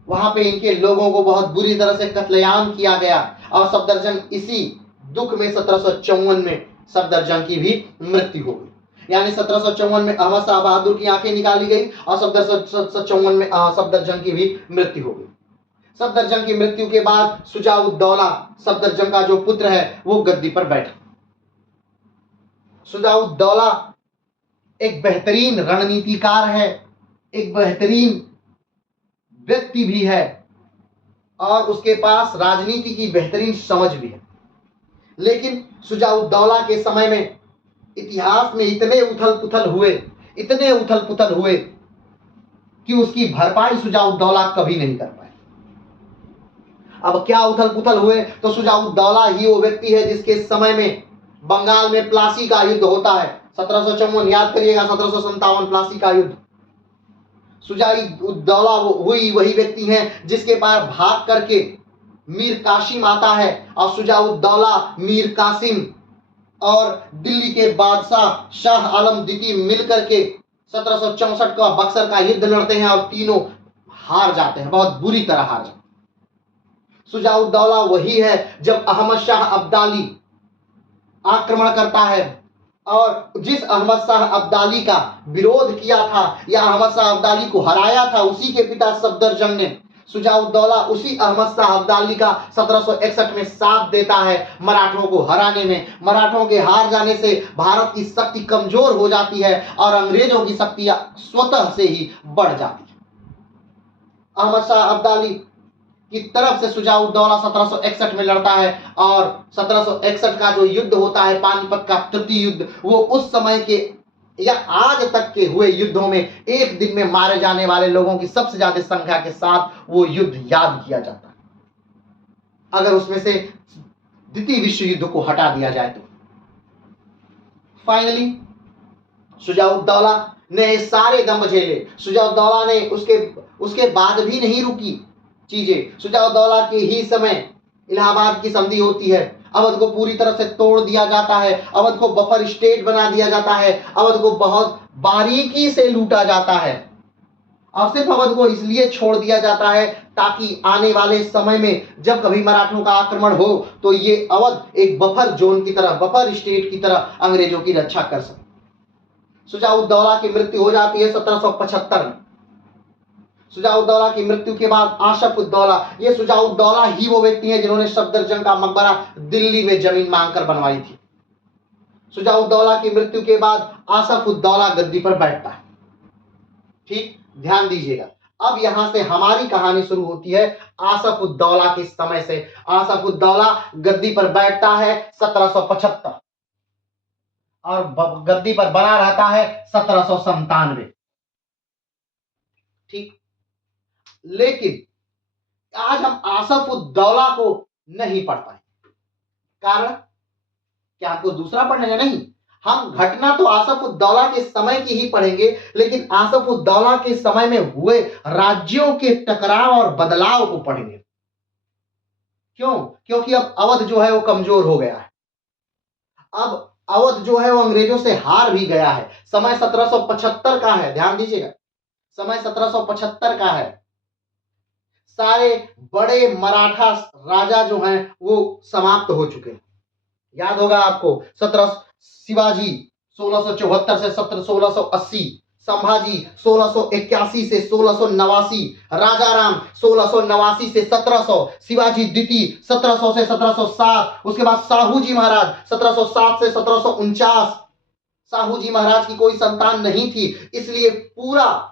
वहां पे इनके लोगों को बहुत बुरी तरह से कत्लेआम किया गया और सफदरजंग इसी दुख में 1754 में सफदरजंग की भी मृत्यु हो गई। यानी 1754 में अहमद शाह बहादुर की आंखें निकाली गई और 1754 में सफदरजंग की भी मृत्यु हो गई। सफदरजंग की मृत्यु के बाद शुजाउद्दौला सफदरजंग का जो पुत्र है वो गद्दी पर बैठा। शुजाउद्दौला एक बेहतरीन रणनीतिकार है, एक बेहतरीन व्यक्ति भी है और उसके पास राजनीति की बेहतरीन समझ भी है। लेकिन शुजा-उद-दौला के समय में इतिहास में इतने उथल-पुथल हुए कि उसकी भरपाई शुजा-उद-दौला कभी नहीं कर पाए। अब क्या उथल-पुथल हुए, तो शुजा-उद-दौला ही वो व्यक्ति है जिसके समय में बंगाल में प्लासी का युद्ध होता है, 1754, याद करिएगा 1757 प्लासी का युद्ध। शुजा-उद-दौला वही व्यक्ति हैं जिसके पास भाग करके मीर कासिम आता है और शुजा-उद-दौला, मीर कासिम और दिल्ली के बादशाह शाह आलम द्वितीय मिलकर के 1764 का बक्सर का युद्ध लड़ते हैं और तीनों हार जाते हैं, बहुत बुरी तरह हार जाते हैं। शुजा-उद-दौला वही है जब अहमद शाह अब्दाली आक्रमण करता है और जिस अहमद शाह अब्दाली का विरोध किया था या अहमद शाह अब्दाली को हराया था, उसी के पिता सफदरजंग ने, शुजा-उद-दौला उसी अहमद शाह अब्दाली का 1761 में साथ देता है मराठों को हराने में। मराठों के हार जाने से भारत की शक्ति कमजोर हो जाती है और अंग्रेजों की शक्ति स्वतः से ही बढ़ जाती है। अहमद शाह अब्दाली की तरफ से शुजा-उद-दौला 1761 में लड़ता है और 1761 का जो युद्ध होता है, पानीपत का तृतीय युद्ध, वो उस समय के या आज तक के हुए युद्धों में एक दिन में मारे जाने वाले लोगों की सबसे ज्यादा संख्या के साथ वो युद्ध याद किया जाता है, अगर उसमें से द्वितीय विश्व युद्ध को हटा दिया जाए तो। फाइनली शुजा-उद-दौला ने सारे दम झेले। शुजा-उद-दौला ने उसके बाद भी नहीं रुकी चीजें। शुजा-उद-दौला के ही समय इलाहाबाद की संधि होती है, अवध को पूरी तरह से तोड़ दिया जाता है, अवध को बफर स्टेट बना दिया जाता है, अवध को बहुत बारीकी से लूटा जाता है और सिर्फ अवध को इसलिए छोड़ दिया जाता है ताकि आने वाले समय में जब कभी मराठों का आक्रमण हो तो ये अवध एक बफर जोन की तरह, बफर स्टेट की तरह अंग्रेजों की रक्षा कर सके। शुजा-उद-दौला की मृत्यु हो जाती है 1775 में। शुजा-उद-दौला की मृत्यु के बाद आसफ-उद-दौला, ये शुजा-उद-दौला ही वो व्यक्ति हैं जिन्होंने सफदरजंग का मकबरा दिल्ली में जमीन मांगकर बनवाई थी। शुजा-उद-दौला की मृत्यु के बाद आसफ-उद-दौला गद्दी पर बैठता है। ठीक, ध्यान दीजिएगा। अब यहां से हमारी कहानी शुरू होती है आसफ-उद-दौला के समय से। आसफ-उद-दौला गद्दी पर बैठता है 1775 और गद्दी पर बना रहता है 1797। ठीक, लेकिन आज हम आसफ-उद-दौला को नहीं पढ़ पाए। कारण क्या आपको दूसरा पढ़ने का? नहीं, हम घटना तो आसफ-उद-दौला के समय की ही पढ़ेंगे, लेकिन आसफ-उद-दौला के समय में हुए राज्यों के टकराव और बदलाव को पढ़ेंगे। क्यों? क्योंकि अब अवध जो है वो कमजोर हो गया है। अब अवध जो है वो अंग्रेजों से हार भी गया है। समय 1775 का है, ध्यान दीजिएगा, समय 1775 का है। सारे बड़े मराठा राजा जो हैं वो समाप्त हो चुके हैं। याद होगा आपको, शिवाजी 1674 से 1680, संभाजी 1681 से 1689, राजा राम 1689 से 1700, शिवाजी द्वितीय 1700 से 1707, उसके बाद साहू जी महाराज 1707 से 1749। साहू जी महाराज की कोई संतान नहीं थी, इसलिए पूरा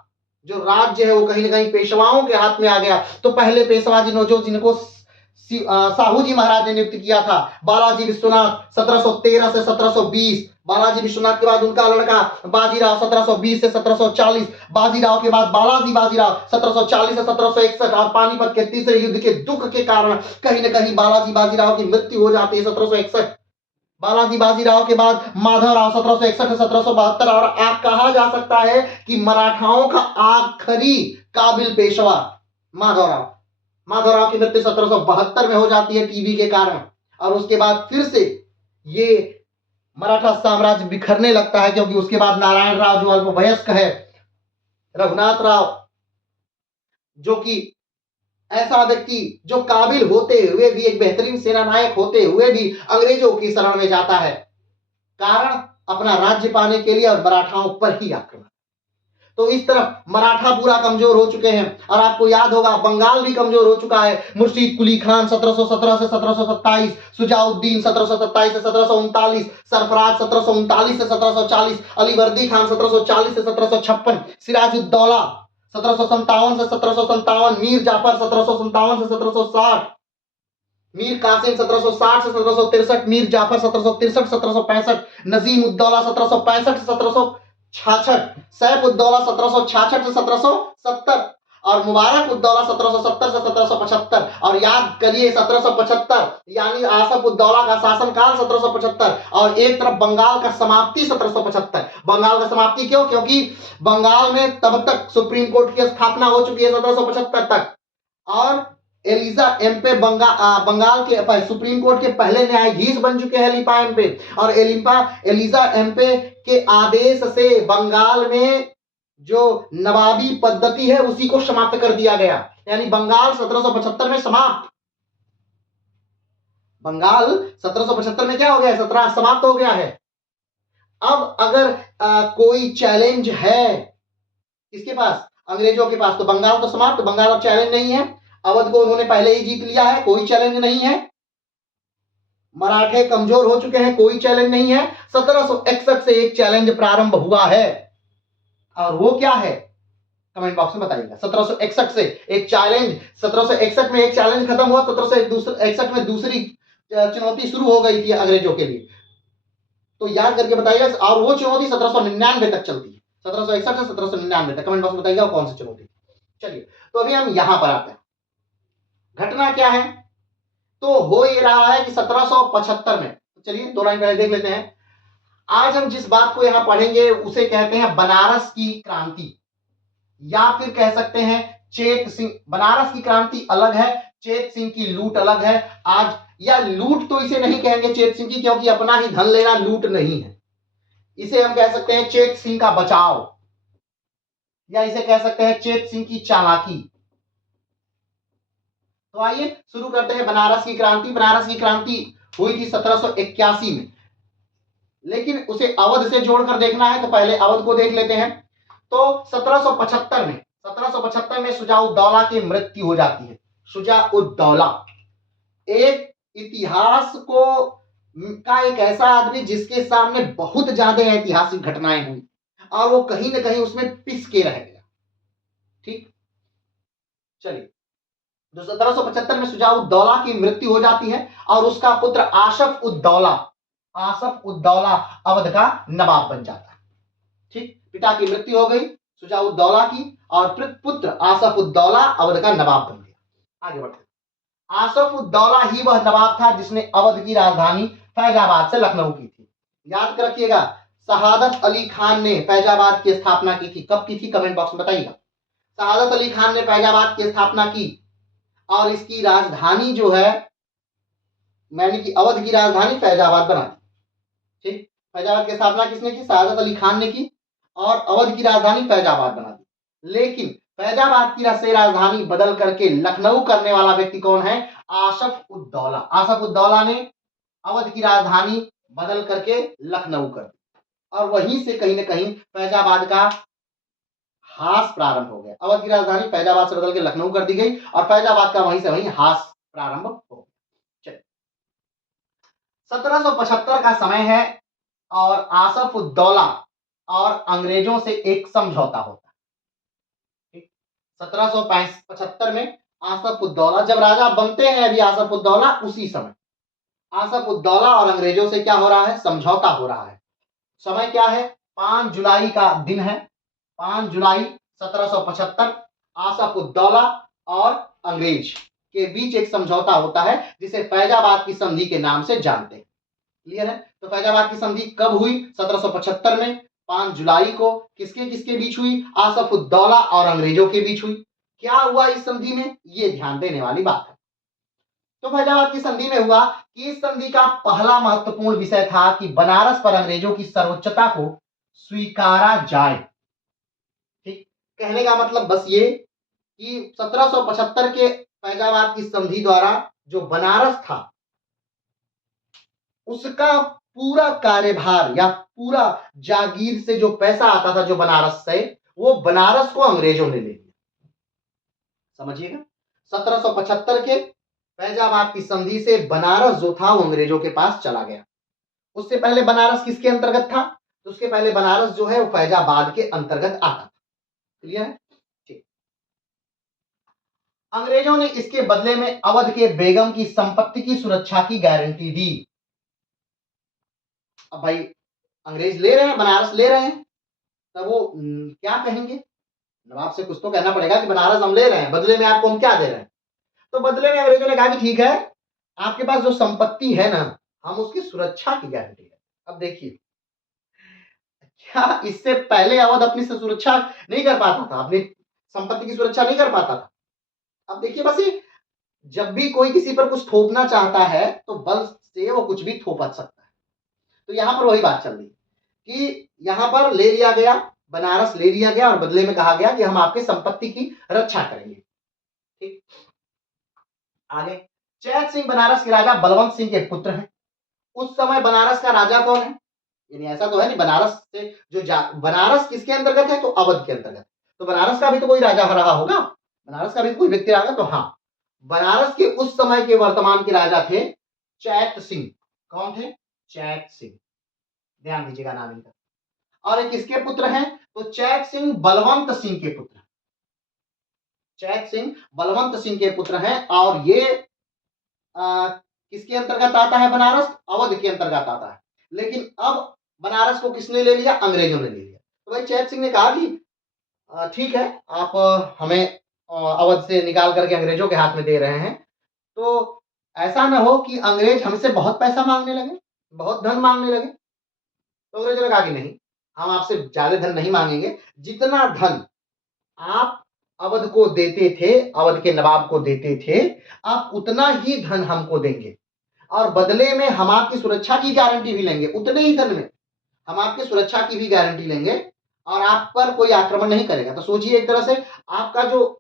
जो राज्य है वो कहीं ना कहीं पेशवाओं के हाथ में आ गया। तो पहले पेशवा जिनको साहू जी महाराज ने नियुक्त किया था, बालाजी विश्वनाथ 1713 से 1720। बालाजी विश्वनाथ के बाद उनका लड़का बाजीराव 1720 से 1740। बाजीराव के बाद बाजीराव 1740 से 1761 और पानीपत के तीसरे युद्ध के दुख के कारण कहीं ना कहीं बाजीराव की मृत्यु हो जाती है 1761। बाजीराव के बाद माधवराव 1761 से 1772 और कहा जा सकता है कि मराठाओं का आखिरी काबिल पेशवा माधवराव की मृत्यु 1772 में हो जाती है टीबी के कारण। और उसके बाद फिर से ये मराठा साम्राज्य बिखरने लगता है, क्योंकि उसके बाद नारायण राव जो अल्पवयस्क है, रघुनाथ राव जो कि ऐसा व्यक्ति जो काबिल होते हुए भी, एक बेहतरीन सेना नायक होते हुए भी अंग्रेजों की शरण में जाता है, कारण अपना राज्य पाने के लिए और मराठाओं पर ही आक्रमण। तो इस तरफ मराठा पूरा कमजोर हो चुके हैं। और आपको याद होगा बंगाल भी कमजोर हो चुका है। मुर्शीद कुली खान 1717 से 1727, सुजाउद्दीन 1727 से 1739, सरफराज 1739 से 1740, अलीवर्दी खान 1740 से 1756, सिराजुद्दौला 1757 से 1757, मीर जाफर 1757 से 1760, मीर कासिम 1760 से 1763, मीर जाफर 1763 1765, नजीम उद्दौला 1765 से 1766, सैफ उद्दौला 1766 से 1770 और मुबारक उद्दौला 1770 से 1775। और याद करिए 1775 यानी आसफ उद्दौला का शासनकाल 1775, और एक तरफ बंगाल का समाप्ति 1775। बंगाल का समाप्ति क्यों? क्योंकि बंगाल में तब तक सुप्रीम कोर्ट की स्थापना हो चुकी है 1775 तक, और एलिजा एम्पे बंगाल के सुप्रीम कोर्ट के पहले न्यायाधीश बन चुके हैं एलिपा एम्पे, और एलिजा एम्पे के आदेश से बंगाल में जो नवाबी पद्धति है उसी को समाप्त कर दिया गया। यानी बंगाल 1775 में समाप्त। बंगाल 1775 में क्या हो गया? 17 समाप्त हो गया है। अब अगर कोई चैलेंज है किसके पास? अंग्रेजों के पास, तो बंगाल तो समाप्त, बंगाल अब चैलेंज नहीं है। अवध को उन्होंने पहले ही जीत लिया है, कोई चैलेंज नहीं है। मराठे कमजोर हो चुके हैं, कोई चैलेंज नहीं है। 1761 से एक चैलेंज प्रारंभ हुआ है, और वो क्या है? कमेंट बॉक्स में बताइएगा। 1761 से एक चैलेंज, 1761 में एक चैलेंज खत्म हुआ, 1761 में दूसरी चुनौती शुरू हो गई थी अंग्रेजों के लिए, तो याद करके बताइएगा। और वो चुनौती 1799 तक चलती है, 1761 से 1799 तक। कमेंट बॉक्स में बताइएगा कौन सी चुनौती। चलिए, तो अभी हम यहां पर आते हैं। घटना क्या है? तो हो ये रहा है कि 1775 में, चलिए 2 लाइन पहले देख लेते हैं। आज हम जिस बात को यहां पढ़ेंगे उसे कहते हैं बनारस की क्रांति, या फिर कह सकते हैं चेत सिंह। बनारस की क्रांति अलग है, चेत सिंह की लूट अलग है। आज या लूट तो इसे नहीं कहेंगे चेत सिंह की, क्योंकि अपना ही धन लेना लूट नहीं है। इसे हम कह सकते हैं चेत सिंह का बचाव, या इसे कह सकते हैं चेत सिंह की चालाकी। तो आइए शुरू करते हैं बनारस की क्रांति। बनारस की क्रांति हुई थी 1781 में, लेकिन उसे अवध से जोड़कर देखना है तो पहले अवध को देख लेते हैं। तो 1775 में शुजाउद्दौला की मृत्यु हो जाती है। शुजाउद्दौला एक इतिहास को का एक ऐसा आदमी जिसके सामने बहुत ज्यादा ऐतिहासिक घटनाएं हुई, और वो कहीं ना कहीं उसमें पिस के रह गया। ठीक, चलिए, तो 1775 में शुजाउद्दौला की मृत्यु हो जाती है, और उसका पुत्र आसफ उद्दौला अवध का नवाब बन जाता है। ठीक, पिता की मृत्यु हो गई शुजाउद्दौला की, और पुत्र आसफ उद्दौला अवध का नवाब बन गया। आगे बढ़ते, आसफ उद्दौला ही वह नवाब था जिसने अवध की राजधानी फैजाबाद से लखनऊ की थी। याद कर रखिएगा, शहादत अली खान ने फैजाबाद की स्थापना की थी। कब की थी? कमेंट बॉक्स में बताइएगा। शहादत अली खान ने फैजाबाद की स्थापना की, और इसकी राजधानी जो है, यानी कि अवध की राजधानी फैजाबाद बना दी। ठीक, फैजाबाद की स्थापना किसने की? शहादत अली खान ने की, और अवध की राजधानी फैजाबाद बना दी। लेकिन फैजाबाद की से राजधानी बदल करके लखनऊ करने वाला व्यक्ति कौन है? आसफ उद्दौला। आसफ उद्दौला ने अवध की राजधानी बदल करके लखनऊ कर दी, और वहीं से कहीं ना कहीं फैजाबाद का हास प्रारंभ हो गया। अवध की राजधानी फैजाबाद से बदल के लखनऊ कर दी गई, और फैजाबाद का वहीं से वहीं हास प्रारंभ हो गया। चलिए, 1775 का समय है, और आसफ उद्दौला और अंग्रेजों से एक समझौता होता है। 1775 में आसफ उद्दौला जब राजा बनते हैं, अभी आसफ उद्दौला उसी समय आसफ उद्दौला और अंग्रेजों से क्या हो रहा है? समझौता हो रहा है। समय क्या है? 5 जुलाई का दिन है, 5 जुलाई 1775। आसफ उद्दौला और अंग्रेज के बीच एक समझौता होता है, जिसे फैजाबाद की संधि के नाम से जानते हैं। क्लियर है? तो फैजाबाद की संधि कब हुई? 1775 में 5 जुलाई को। किसके किसके बीच हुई? आसफ उद्दौला और अंग्रेजों के बीच हुई। क्या हुआ इस संधि में? ये ध्यान देने वाली बात है। तो फैजाबाद की संधि में हुआ कि इस संधि का पहला महत्वपूर्ण विषय था कि बनारस पर अंग्रेजों की सर्वोच्चता को स्वीकारा जाए। ठीक, कहने का मतलब बस ये कि 1775 के फैजाबाद की संधि द्वारा जो बनारस था उसका पूरा कार्यभार या पूरा जागीर से जो पैसा आता था जो बनारस से, वो बनारस को अंग्रेजों ने ले लिया। समझिएगा, 1775 के फैजाबाद की संधि से बनारस जो था वो अंग्रेजों के पास चला गया। उससे पहले बनारस किसके अंतर्गत था? तो उसके पहले बनारस जो है वो फैजाबाद के अंतर्गत आता था। क्लियर है? ठीक। अंग्रेजों ने इसके बदले में अवध के बेगम की संपत्ति की सुरक्षा की गारंटी दी। अब भाई अंग्रेज ले रहे हैं, बनारस ले रहे हैं, तब वो क्या कहेंगे? नवाब से कुछ तो कहना पड़ेगा कि बनारस हम ले रहे हैं, बदले में आपको हम क्या दे रहे हैं? तो बदले में अंग्रेजों ने कहा कि ठीक है, आपके पास जो संपत्ति है ना, हम उसकी सुरक्षा की गारंटी है। अब देखिए, क्या इससे पहले अवध अपनी सुरक्षा नहीं कर पाता था, अपनी संपत्ति की सुरक्षा नहीं कर पाता था? अब देखिए, बस ये जब भी कोई किसी पर कुछ थोपना चाहता है तो बल से वो कुछ भी थोप सकता है। तो यहां पर वही बात चल रही कि यहां पर ले लिया गया, बनारस ले लिया गया और बदले में कहा गया कि हम आपके संपत्ति की रक्षा करेंगे। ठीक, आगे चैत सिंह बनारस के राजा बलवंत सिंह के पुत्र हैं। उस समय बनारस का राजा कौन है? यानी ऐसा तो है नहीं, बनारस से जो बनारस किसके अंतर्गत है? तो अवध के अंतर्गत। तो बनारस का भी तो कोई राजा रहा होगा, बनारस का भी कोई व्यक्ति रहा। तो हाँ, बनारस के उस समय के वर्तमान के राजा थे चैत सिंह। कौन थे? चैत सिंह। ध्यान दीजिएगा नाम इनका। और ये किसके पुत्र हैं? तो चैत सिंह बलवंत सिंह के पुत्र। चैत सिंह बलवंत सिंह के पुत्र हैं और ये किसके अंतर्गत आता है? बनारस अवध के अंतर्गत आता है। लेकिन अब बनारस को किसने ले लिया? अंग्रेजों ने ले लिया। तो भाई चैत सिंह ने कहा कि ठीक है, आप हमें अवध से निकाल करके अंग्रेजों के हाथ में दे रहे हैं, तो ऐसा ना हो कि अंग्रेज हमसे बहुत पैसा मांगने लगे, बहुत धन मांगने लगे। तो अंग्रेजों ने कहा कि नहीं, हम आपसे ज्यादा धन नहीं मांगेंगे, जितना धन आप अवध को देते थे, अवध के नवाब को देते थे, आप उतना ही धन हमको देंगे और बदले में हम आपकी सुरक्षा की गारंटी भी लेंगे। उतने ही धन में हम आपकी सुरक्षा की भी गारंटी लेंगे और आप पर कोई आक्रमण नहीं करेगा। तो सोचिए, एक तरह से आपका जो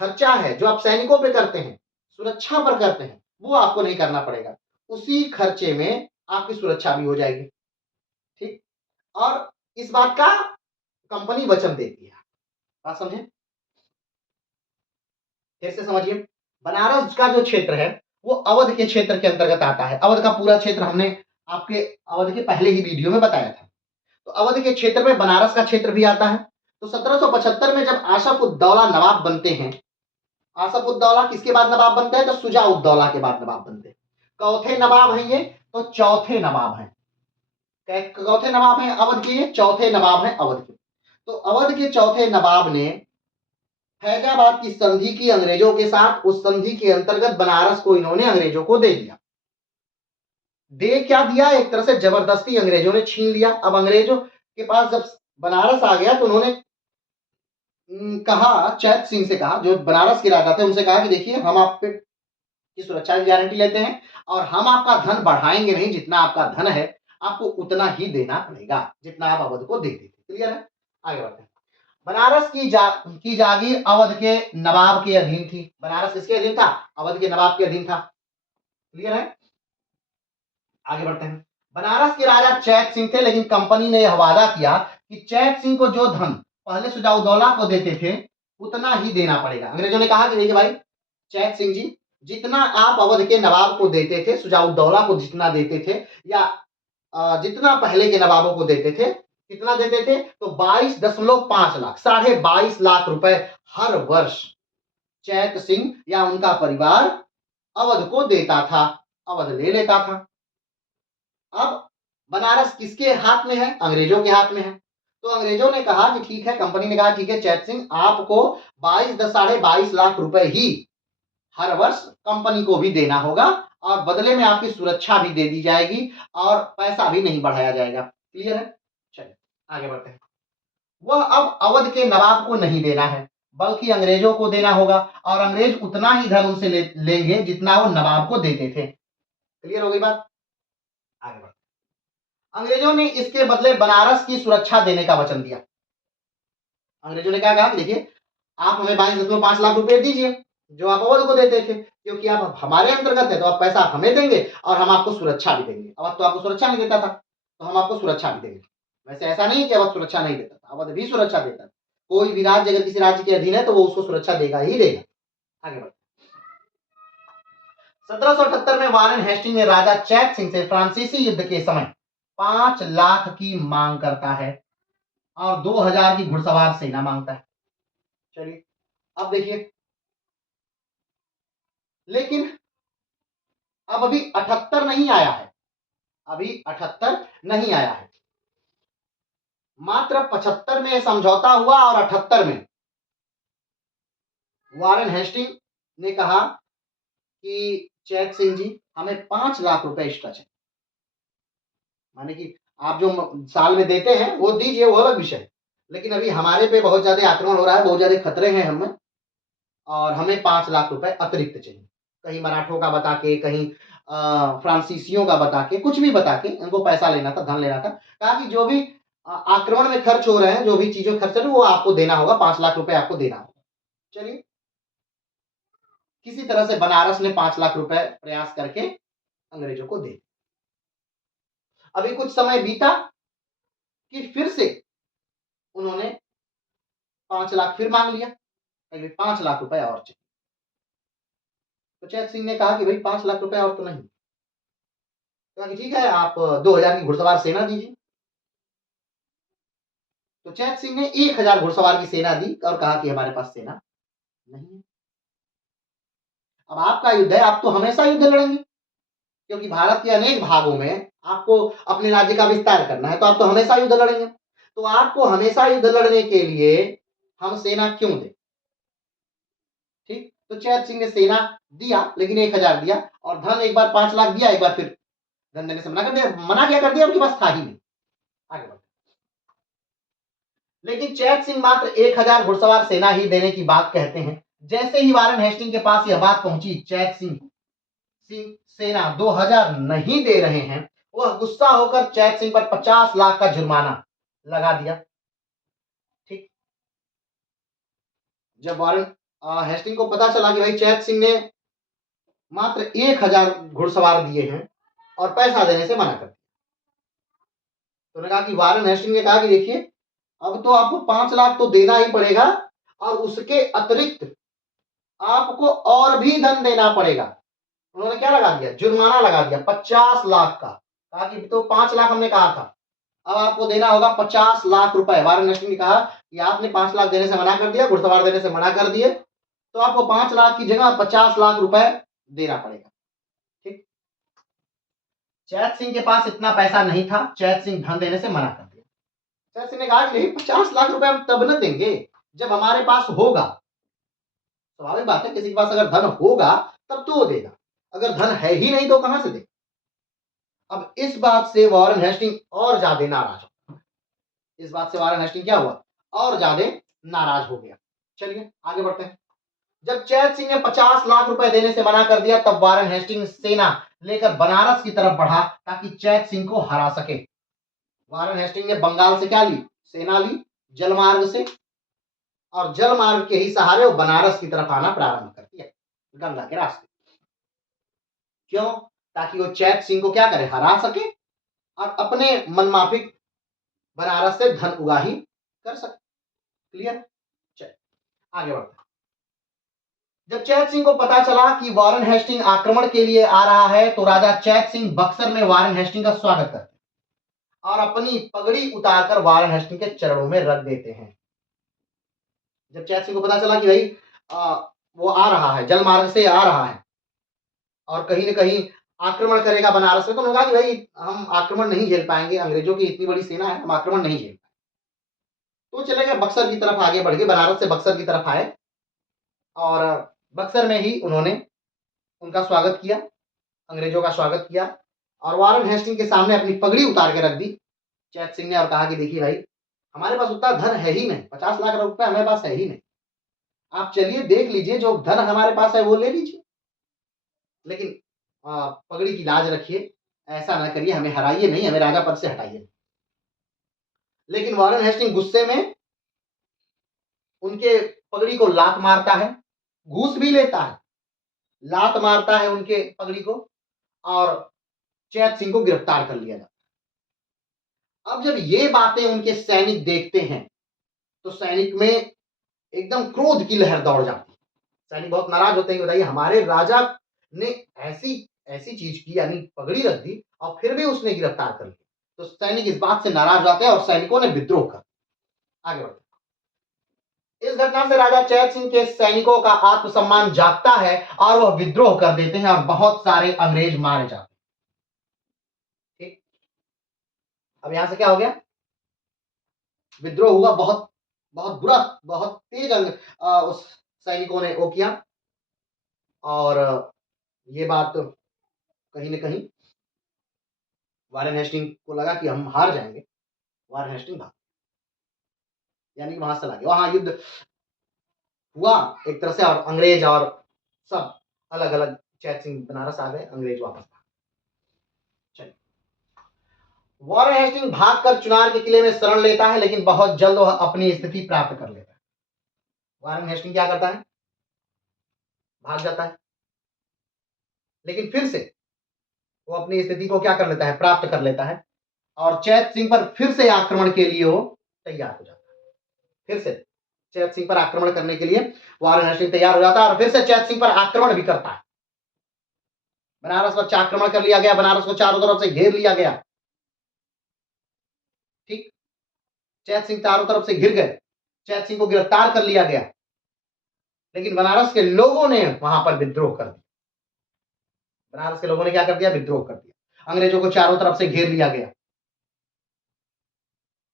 खर्चा है, जो आप सैनिकों पे करते हैं, सुरक्षा पर करते हैं, वो आपको नहीं करना पड़ेगा। उसी खर्चे में आपकी सुरक्षा भी हो जाएगी। ठीक, और इस बात का कंपनी वचन देती है। बात समझे? फिर से समझिए, बनारस का जो क्षेत्र है वो अवध के क्षेत्र के अंतर्गत आता है। अवध का पूरा क्षेत्र हमने आपके अवध के पहले ही वीडियो में बताया था। तो अवध के क्षेत्र में बनारस का क्षेत्र भी आता है। तो 1775 में जब आसफ उद्दौला नवाब बनते हैं, आसफ उद्दौला किसके बाद नवाब बनते हैं? तो शुजा उद्दौला के बाद नवाब बनते हैं। चौथे नवाब हैं ये, तो चौथे नवाब हैं। चौथे नवाब हैं अवध के, ये चौथे नवाब हैं अवध के। तो अवध के चौथे नवाब ने फैजाबाद की संधि की अंग्रेजों के साथ। उस संधि के अंतर्गत बनारस को इन्होंने अंग्रेजों को दे दिया। दे क्या दिया? एक तरह से जबरदस्ती अंग्रेजों ने छीन लिया। अब अंग्रेजों के पास जब बनारस आ गया तो उन्होंने कहा, चैत सिंह से कहा, जो बनारस के राजा थे, उनसे कहा कि देखिए, हम आप पे की सुरक्षा की गारंटी लेते हैं और हम आपका धन बढ़ाएंगे नहीं, जितना आपका धन है आपको उतना ही देना पड़ेगा जितना आप अवध को देते थे। क्लियर है? आगे बढ़ते हैं। बनारस की जागीर अवध के नवाब के अधीन थी। बनारस किसके अधीन था? अवध के नवाब के अधीन था। क्लियर है? आगे बढ़ते हैं। बनारस के राजा चैत सिंह थे, लेकिन कंपनी ने यह वादा किया कि चैत सिंह को जो धन पहले सुजाउद्दौला को देते थे उतना ही देना पड़ेगा। अंग्रेजों ने कहा कि देखिए भाई चैत सिंह जी, जितना आप अवध के नवाब को देते थे, सुजाउद्दौला को जितना देते थे, या जितना पहले के नवाबों को देते थे, कितना देते थे? तो 22.5 लाख, 22.5 लाख रुपए हर वर्ष चैत सिंह या उनका परिवार अवध को देता था, अवध ले लेता था। अब बनारस किसके हाथ में है? अंग्रेजों के हाथ में है। तो अंग्रेजों ने कहा कि ठीक है, कंपनी ने कहा ठीक है चैत सिंह, आपको 22.5 लाख रुपए ही हर वर्ष कंपनी को भी देना होगा और बदले में आपकी सुरक्षा भी दे दी जाएगी और पैसा भी नहीं बढ़ाया जाएगा। क्लियर है? चलिए आगे बढ़ते हैं। वह अब अवध के नवाब को नहीं देना है, बल्कि अंग्रेजों को देना होगा और अंग्रेज उतना ही धन उनसे लेंगे जितना वो नवाब को देते थे। क्लियर हो गई बात? आगे बढ़ते। अंग्रेजों ने इसके बदले बनारस की सुरक्षा देने का वचन दिया। अंग्रेजों ने क्या कहा कि देखिए, आप हमें 22.5 लाख रुपए दीजिए जो आप अवध को देते थे, क्योंकि आप हमारे अंतर्गत है तो आप पैसा हमें देंगे और हम आपको सुरक्षा भी देंगे। अब तो आपको सुरक्षा नहीं देता था, तो हम आपको सुरक्षा भी देंगे। वैसे ऐसा नहीं है कि अवध सुरक्षा नहीं देता था, अवध भी सुरक्षा देता था। कोई भी राज्य अगर किसी राज्य के अधीन है तो वो उसको सुरक्षा देगा ही देगा। आगे बढ़ते 1778 में वारेन हेस्टिंग ने राजा चैत सिंह से फ्रांसीसी युद्ध के समय 5 लाख की मांग करता है और 2000 की घुड़सवार सेना मांगता है। चलिए अब देखिए, लेकिन अब अभी 78 नहीं आया है, अभी 78 नहीं आया है, मात्र 75 में समझौता हुआ और 78 में वारेन हेस्टिंग ने कहा कि चैत सिंह जी हमें 5 लाख रुपए एक्स्ट्रा चाहिए। माने कि आप जो साल में देते हैं वो दीजिए, वो अलग विषय है, लेकिन अभी हमारे पे बहुत ज्यादा आक्रमण हो रहा है, बहुत ज्यादा खतरे हैं हमें, और हमें 5 लाख रुपए अतिरिक्त चाहिए। कहीं मराठों का बता के, कहीं फ्रांसीसियों का बता के, कुछ भी बता के इनको पैसा लेना था, धन लेना था। कहा कि जो भी आक्रमण में खर्च हो रहे हैं, जो भी चीजें खर्च हो रही है, वो आपको देना होगा, 5 लाख रुपए आपको देना होगा। चलिए, किसी तरह से बनारस ने 5 लाख रुपए प्रयास करके अंग्रेजों को दे। अभी कुछ समय बीता कि फिर से उन्होंने 5 लाख फिर मांग लिया, 5 लाख रुपए और चाहिए। तो चैत सिंह ने कहा कि भाई 5 लाख रुपए और तो नहीं। कहा कि ठीक है, आप 2000 की घुड़सवार सेना दीजिए। तो चैत सिंह ने 1000 घुड़सवार की सेना दी और कहा कि हमारे पास सेना नहीं है। अब आपका युद्ध है, आप तो हमेशा युद्ध लड़ेंगे, क्योंकि भारत के अनेक भागों में आपको अपने राज्य का विस्तार करना है, तो आप तो हमेशा युद्ध लड़ेंगे। तो आपको हमेशा युद्ध लड़ने के लिए हम सेना क्यों दें? ठीक, तो चैत सिंह ने सेना दिया, लेकिन 1000 दिया, और धन एक बार 5 लाख दिया, एक बार फिर धन देने से मना कर दिया। मना क्या कर दिया? उनके पास था ही नहीं। आगे बढ़ते, लेकिन चैत सिंह मात्र 1000 घुड़सवार सेना ही देने की बात कहते हैं। जैसे ही वारेन हेस्टिंग के पास यह बात पहुंची, चैत सिंह सेना 2000 नहीं दे रहे हैं, वह गुस्सा होकर चैत सिंह पर 50 लाख का जुर्माना लगा दिया। ठीक, जब वारेन हेस्टिंग को पता चला कि भाई चैत सिंह ने मात्र 1000 घुड़सवार दिए हैं और पैसा देने से मना कर दिया, तो उन्होंने कहा कि वारेन हेस्टिंग ने कहा कि देखिए, अब तो आपको 5 लाख तो देना ही पड़ेगा, और उसके अतिरिक्त आपको और भी धन देना पड़ेगा। उन्होंने क्या लगा दिया? जुर्माना लगा दिया 50 लाख का। कहा कि तो 5 लाख हमने कहा था, अब आपको देना होगा 50 लाख रुपए। वारेन हेस्टिंग ने कहा कि आपने 5 लाख देने से मना कर दिया, घुड़सवार देने से मना कर दिए, तो आपको 5 लाख की जगह 50 लाख रुपए देना पड़ेगा। ठीक, चैत सिंह के पास इतना पैसा नहीं था, चैत सिंह धन देने से मना कर दिया। चैत सिंह ने कहा कि नहीं, 50 लाख रुपए हम तब न देंगे जब हमारे पास होगा। स्वाभाविक बात है, किसी के पास अगर धन होगा तब तो वो देगा, अगर धन है ही नहीं तो कहां से देगा? अब इस बात से वारेन हेस्टिंग और ज्यादा नाराज हो, इस बात से वारेन हेस्टिंग क्या हुआ? और ज्यादा नाराज हो गया। चलिए आगे बढ़ते हैं। जब चैत सिंह ने 50 लाख रुपए देने से मना कर दिया, तब वारेन हेस्टिंग सेना लेकर बनारस की तरफ बढ़ा ताकि चैत सिंह को हरा सके। वारेन हेस्टिंग ने बंगाल से क्या ली? सेना ली, जलमार्ग से, और जलमार्ग के ही सहारे वो बनारस की तरफ आना प्रारंभ कर दिया, गंगा के रास्ते। क्यों? ताकि वो चैत सिंह को क्या करे? हरा सके और अपने मनमाफिक बनारस से धन उगाही कर सके। क्लियर? चलिए आगे बढ़ते हैं। जब चैत सिंह को पता चला कि वारेन हेस्टिंग आक्रमण के लिए आ रहा है, तो राजा चैत सिंह बक्सर में वारेन हेस्टिंग का स्वागत करते और अपनी पगड़ी उतारकर वारेन हेस्टिंग के चरणों में रख देते हैं। जब चैत सिंह को पता चला कि भाई वो आ रहा है, जल मार्ग से आ रहा है और कहीं न कहीं आक्रमण करेगा बनारस में, तो उन्होंने कहा कि भाई हम आक्रमण नहीं झेल पाएंगे, अंग्रेजों की इतनी बड़ी सेना है, हम आक्रमण नहीं झेल पाएंगे। तो चले गए बक्सर की तरफ, आगे बढ़ गए, बनारस से बक्सर की तरफ आए और बक्सर में ही उन्होंने उनका स्वागत किया, अंग्रेजों का स्वागत किया, और वारेन हेस्टिंग के सामने अपनी पगड़ी उतार के रख दी चैत सिंह ने, और कहा कि देखिए भाई, हमारे पास उतना धन है ही नहीं, 50 लाख रुपए हमारे पास है ही नहीं, आप चलिए देख लीजिए, जो धन हमारे पास है वो ले लीजिए, लेकिन पगड़ी की लाज रखिए, ऐसा ना करिए, हमें हराइए नहीं, हमें राजा पद से हटाइए। लेकिन वारेन हेस्टिंग गुस्से में उनके पगड़ी को लात मारता है, घूस भी लेता है, लात मारता है उनके पगड़ी को, और चैत सिंह को गिरफ्तार कर लिया जाता अब जब ये बातें उनके सैनिक देखते हैं, तो सैनिक में एकदम क्रोध की लहर दौड़ जाती है। सैनिक बहुत नाराज होते हैं कि बताइए हमारे राजा ने ऐसी ऐसी चीज की, यानी पगड़ी रख दी और फिर भी उसने गिरफ्तार कर लिया। तो सैनिक इस बात से नाराज हो जाते हैं और सैनिकों ने विद्रोह कर आगे बढ़ते हैं। इस घटना से राजा चैत सिंह के सैनिकों का आत्मसम्मान जागता है और वह विद्रोह कर देते हैं और बहुत सारे अंग्रेज मारे जाते हैं। ठीक, अब यहां से क्या हो गया, विद्रोह हुआ, बहुत बहुत बुरा, बहुत तेज उस सैनिकों ने वो किया। और ये बात कहीं न कहीं वारेन हेस्टिंग को लगा कि हम हार जाएँगे। वारेन हेस्टिंग भाग, यानी कि वहाँ से चला गया। वहाँ युद्ध हुआ एक तरह से, और अंग्रेज और सब अलग-अलग, चैत सिंह बनारस आ गए, अंग्रेज वापस भाग गए। चलिए, वारेन हेस्टिंग भागकर चुनार के किले में शरण लेता है, लेकिन बहुत जल्द वह अपनी स्थिति प्राप्त कर लेता है। वारेन हेस्टिंग क्या करता है? भाग जाता है, लेकिन फिर से वो अपनी स्थिति को क्या कर लेता है? प्राप्त कर लेता है और चैत सिंह पर फिर से आक्रमण के लिए वो तैयार हो जाता है। फिर से चैत सिंह पर आक्रमण करने के लिए वारेन हेस्टिंग तैयार हो जाता है और फिर से चैत सिंह पर आक्रमण भी करता है। बनारस पर आक्रमण कर लिया गया, बनारस को चारों तरफ से घेर लिया गया। ठीक, चैत सिंह चारों तरफ से घिर गए, चैत सिंह को गिरफ्तार कर लिया गया, लेकिन बनारस के लोगों ने वहां पर विद्रोह कर दिया। बनारस के लोगों ने क्या कर दिया? विद्रोह कर दिया। अंग्रेजों को चारों तरफ से घेर लिया गया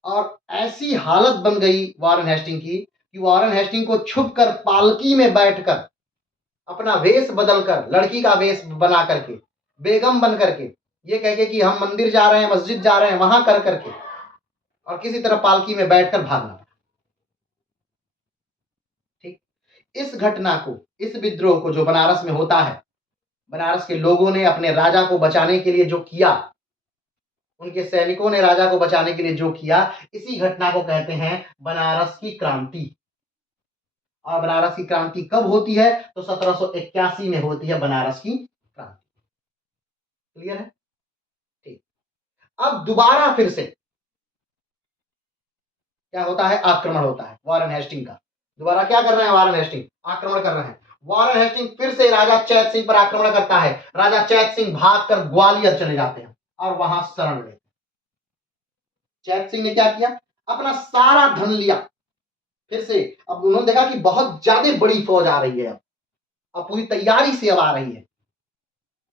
और ऐसी हालत बन गई वारेन हेस्टिंग की कि वारेन हेस्टिंग को छुपकर पालकी में बैठकर, अपना वेश बदलकर, लड़की का वेश बना करके, बेगम बन करके, ये कह के कि हम मंदिर जा रहे हैं, मस्जिद जा रहे हैं, वहां कर करके, और किसी तरह पालकी में बैठकर भागना पड़ा। ठीक, इस घटना को, इस विद्रोह को जो बनारस में होता है, बनारस के लोगों ने अपने राजा को बचाने के लिए जो किया, उनके सैनिकों ने राजा को बचाने के लिए जो किया, इसी घटना को कहते हैं बनारस की क्रांति। और बनारस की क्रांति कब होती है? तो 1781 में होती है बनारस की क्रांति। क्लियर है? ठीक, अब दोबारा फिर से क्या होता है? आक्रमण होता है वारेन हेस्टिंग का। दोबारा क्या कर रहे हैं वारेन हेस्टिंग? आक्रमण कर रहे हैं। वारेन हेस्टिंग फिर से राजा चैत सिंह पर आक्रमण करता है। राजा चैत सिंह भागकर ग्वालियर चले जाते हैं और वहां शरण लेते हैं। चैत सिंह ने क्या किया? अपना सारा धन लिया। फिर से अब उन्होंने देखा कि बहुत ज्यादा बड़ी फौज आ रही है, अब पूरी तैयारी से अब आ रही है।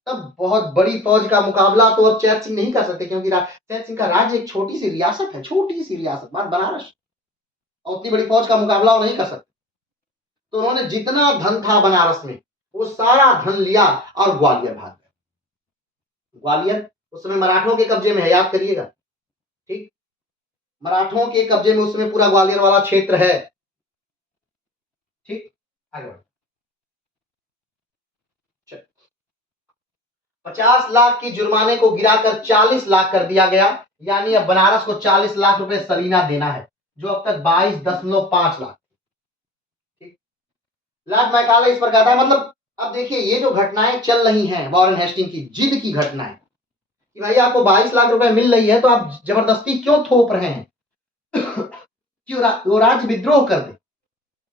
तब बहुत बड़ी फौज का मुकाबला तो अब चैत सिंह नहीं कर सकते, क्योंकि चैत सिंह का राज्य एक छोटी सी रियासत है, छोटी सी रियासत बनारस, और उतनी बड़ी फौज का मुकाबला वो नहीं कर सकते। तो उन्होंने जितना धन था बनारस में, वो सारा धन लिया और ग्वालियर भाग गए। ग्वालियर उस समय मराठों के कब्जे में है, याद करिएगा। ठीक, मराठों के कब्जे में उस समय पूरा ग्वालियर वाला क्षेत्र है। ठीक, आगे बढ़ो। 50 लाख की जुर्माने को गिराकर 40 लाख कर दिया गया, यानी अब बनारस को 40 लाख रुपए सलीना देना है, जो अब तक 22.5 लाख। ठीक, लॉर्ड मैकाले इस पर कहता है, मतलब अब देखिए ये जो घटनाएं चल रही हैं, वारेन हेस्टिंग की जिद की घटनाएं, कि भाई आपको 22 लाख रुपए मिल रही है, तो आप जबरदस्ती क्यों थोप रहे हैं? क्यों वो राज्य विद्रोह कर दे।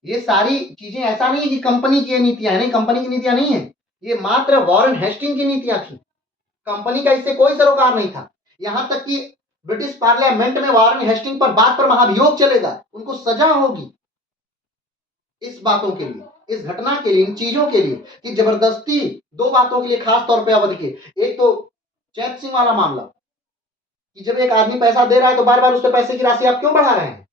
ये सारी चीजें ऐसा नहीं है कि कंपनी की नीतियां है, नहीं, कंपनी की नीतियां नहीं है, ये मात्र वारेन हेस्टिंग की नीतियां थी। कंपनी का इससे कोई सरोकार नहीं था। यहां तक कि ब्रिटिश पार्लियामेंट में वारेन हेस्टिंग पर बात पर महाभियोग चलेगा, उनको सजा होगी इस बातों के लिए, इस घटना के लिए, इन चीजों के लिए, कि जबरदस्ती, दो बातों के लिए खास तौर पे अवध के, एक तो चैत सिंह वाला मामला, कि जब एक आदमी पैसा दे रहा है तो बार बार उसके पैसे की राशि आप क्यों बढ़ा रहे हैं,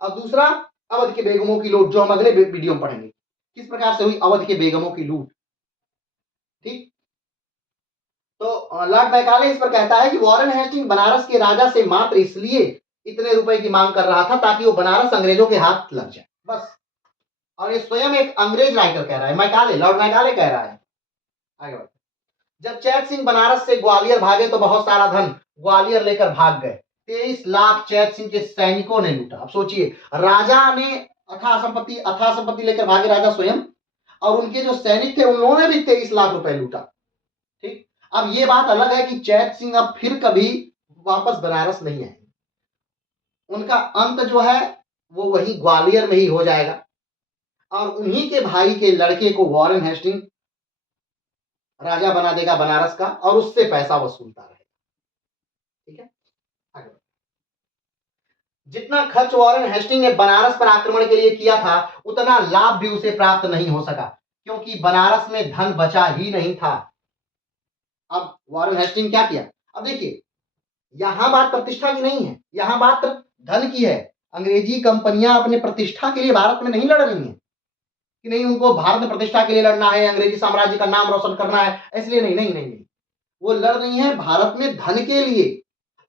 और दूसरा अवध के बेगमों की लूट, जो हम अगले वीडियो में पढ़ेंगे किस प्रकार से हुई अवध के बेगमों की लूट। ठीक, तो लॉर्ड मैकाले इस पर कहता है कि वारेन हेस्टिंग बनारस के राजा से मात्र इसलिए इतने रुपए की मांग कर रहा था ताकि वो बनारस अंग्रेजों के हाथ लग जाए, बस। और ये स्वयं एक अंग्रेज राइटर कह रहा है, मैकाले, लॉर्ड मैकाले कह रहा है। आगे बढ़ते, जब चैत सिंह बनारस से ग्वालियर भागे तो बहुत सारा धन ग्वालियर लेकर भाग गए। 23 लाख चैत सिंह के सैनिकों ने लूटा। अब सोचिए, राजा ने अथाह संपत्ति लेकर भागे राजा स्वयं, और उनके जो सैनिक थे उन्होंने भी 23 लाख रुपए लूटा। ठीक, अब ये बात अलग है कि चैत सिंह अब फिर कभी वापस बनारस नहीं आए, उनका अंत जो है वो वही ग्वालियर में ही हो जाएगा और उन्हीं के भाई के लड़के को वॉरेन हेस्टिंग राजा बना देगा बनारस का और उससे पैसा वसूलता रहेगा। ठीक है, आगे बढ़ो। जितना खर्च वॉरेन हेस्टिंग ने बनारस पर आक्रमण के लिए किया था उतना लाभ भी उसे प्राप्त नहीं हो सका क्योंकि बनारस में धन बचा ही नहीं था। अब वॉरेन हेस्टिंग क्या किया? अब देखिए, यहां बात प्रतिष्ठा की नहीं है, यहां बात धन की है। अंग्रेजी कंपनियां अपने प्रतिष्ठा के लिए भारत में नहीं लड़ रही हैं कि नहीं उनको भारत में प्रतिष्ठा के लिए लड़ना है, अंग्रेजी साम्राज्य का नाम रोशन करना है, इसलिए नहीं नहीं नहीं नहीं, वो लड़ रही हैं भारत में धन के लिए।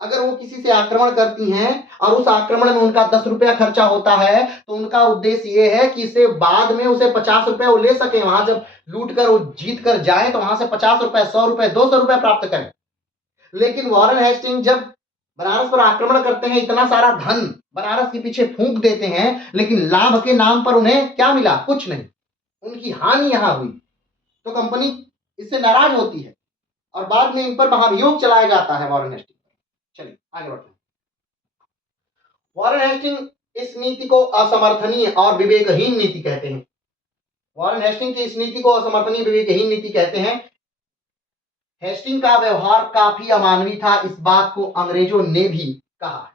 अगर वो किसी से आक्रमण करती हैं और उस आक्रमण में उनका 10 रुपया खर्चा होता है तो उनका उद्देश्य ये है कि इसे बाद में उसे 50 रुपए वो ले सके, वहां जब लूट कर वो जीत कर जाए तो वहां से 50 रुपए, 100 रुपए, 200 रुपए प्राप्त करें। लेकिन वॉरेन हेस्टिंग जब बनारस पर आक्रमण करते हैं, इतना सारा धन बनारस के पीछे फूंक देते हैं, लेकिन लाभ के नाम पर उन्हें क्या मिला? कुछ नहीं, उनकी हानि यहां हुई। तो कंपनी इससे नाराज होती है और बाद में इन पर महाभियोग चलाया जाता है वॉरेन हेस्टिंग। चलिए आगे बढ़ते हैं। वॉरेन हेस्टिंग इस नीति को असमर्थनीय और विवेकहीन नीति कहते हैं। वॉरेन हेस्टिंग की इस नीति को असमर्थनीय विवेकहीन नीति कहते हैं। हेस्टिंग का व्यवहार काफी अमानवीय था, इस बात को अंग्रेजों ने भी कहा।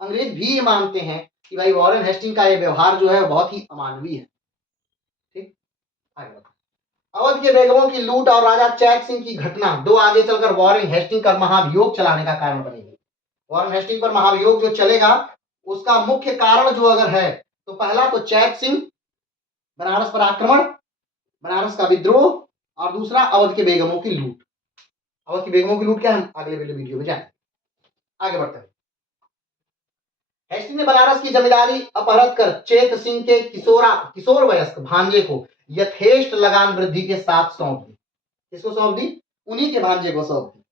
अंग्रेज भी ये मानते हैं कि भाई वॉरेन हेस्टिंग का ये व्यवहार जो है बहुत ही अमानवीय है। ठीक, आगे बढ़ते हैं। अवध के बेगमों की लूट और राजा चैत सिंह की घटना दो आगे चलकर वॉरेन हेस्टिंग का महाभियोग चलाने का कारण बनेगी। वॉरेन हेस्टिंग पर महाभियोग जो चलेगा उसका मुख्य कारण जो अगर है तो पहला तो चैत सिंह, बनारस पर आक्रमण, बनारस का विद्रोह और दूसरा अवध के बेगमों की लूट। अवध की बेगमों की लूट क्या है हम अगले वीडियो में जाएंगे। आगे बढ़ते हैं। हेस्टिंग ने बनारस की जमींदारी अपहृत कर चेत सिंह के किशोर वयस्क भांजे को यथेष्ट लगान वृद्धि के साथ सौंप दी। किसको सौंप दी? उन्हीं के भांजे को सौंप दी।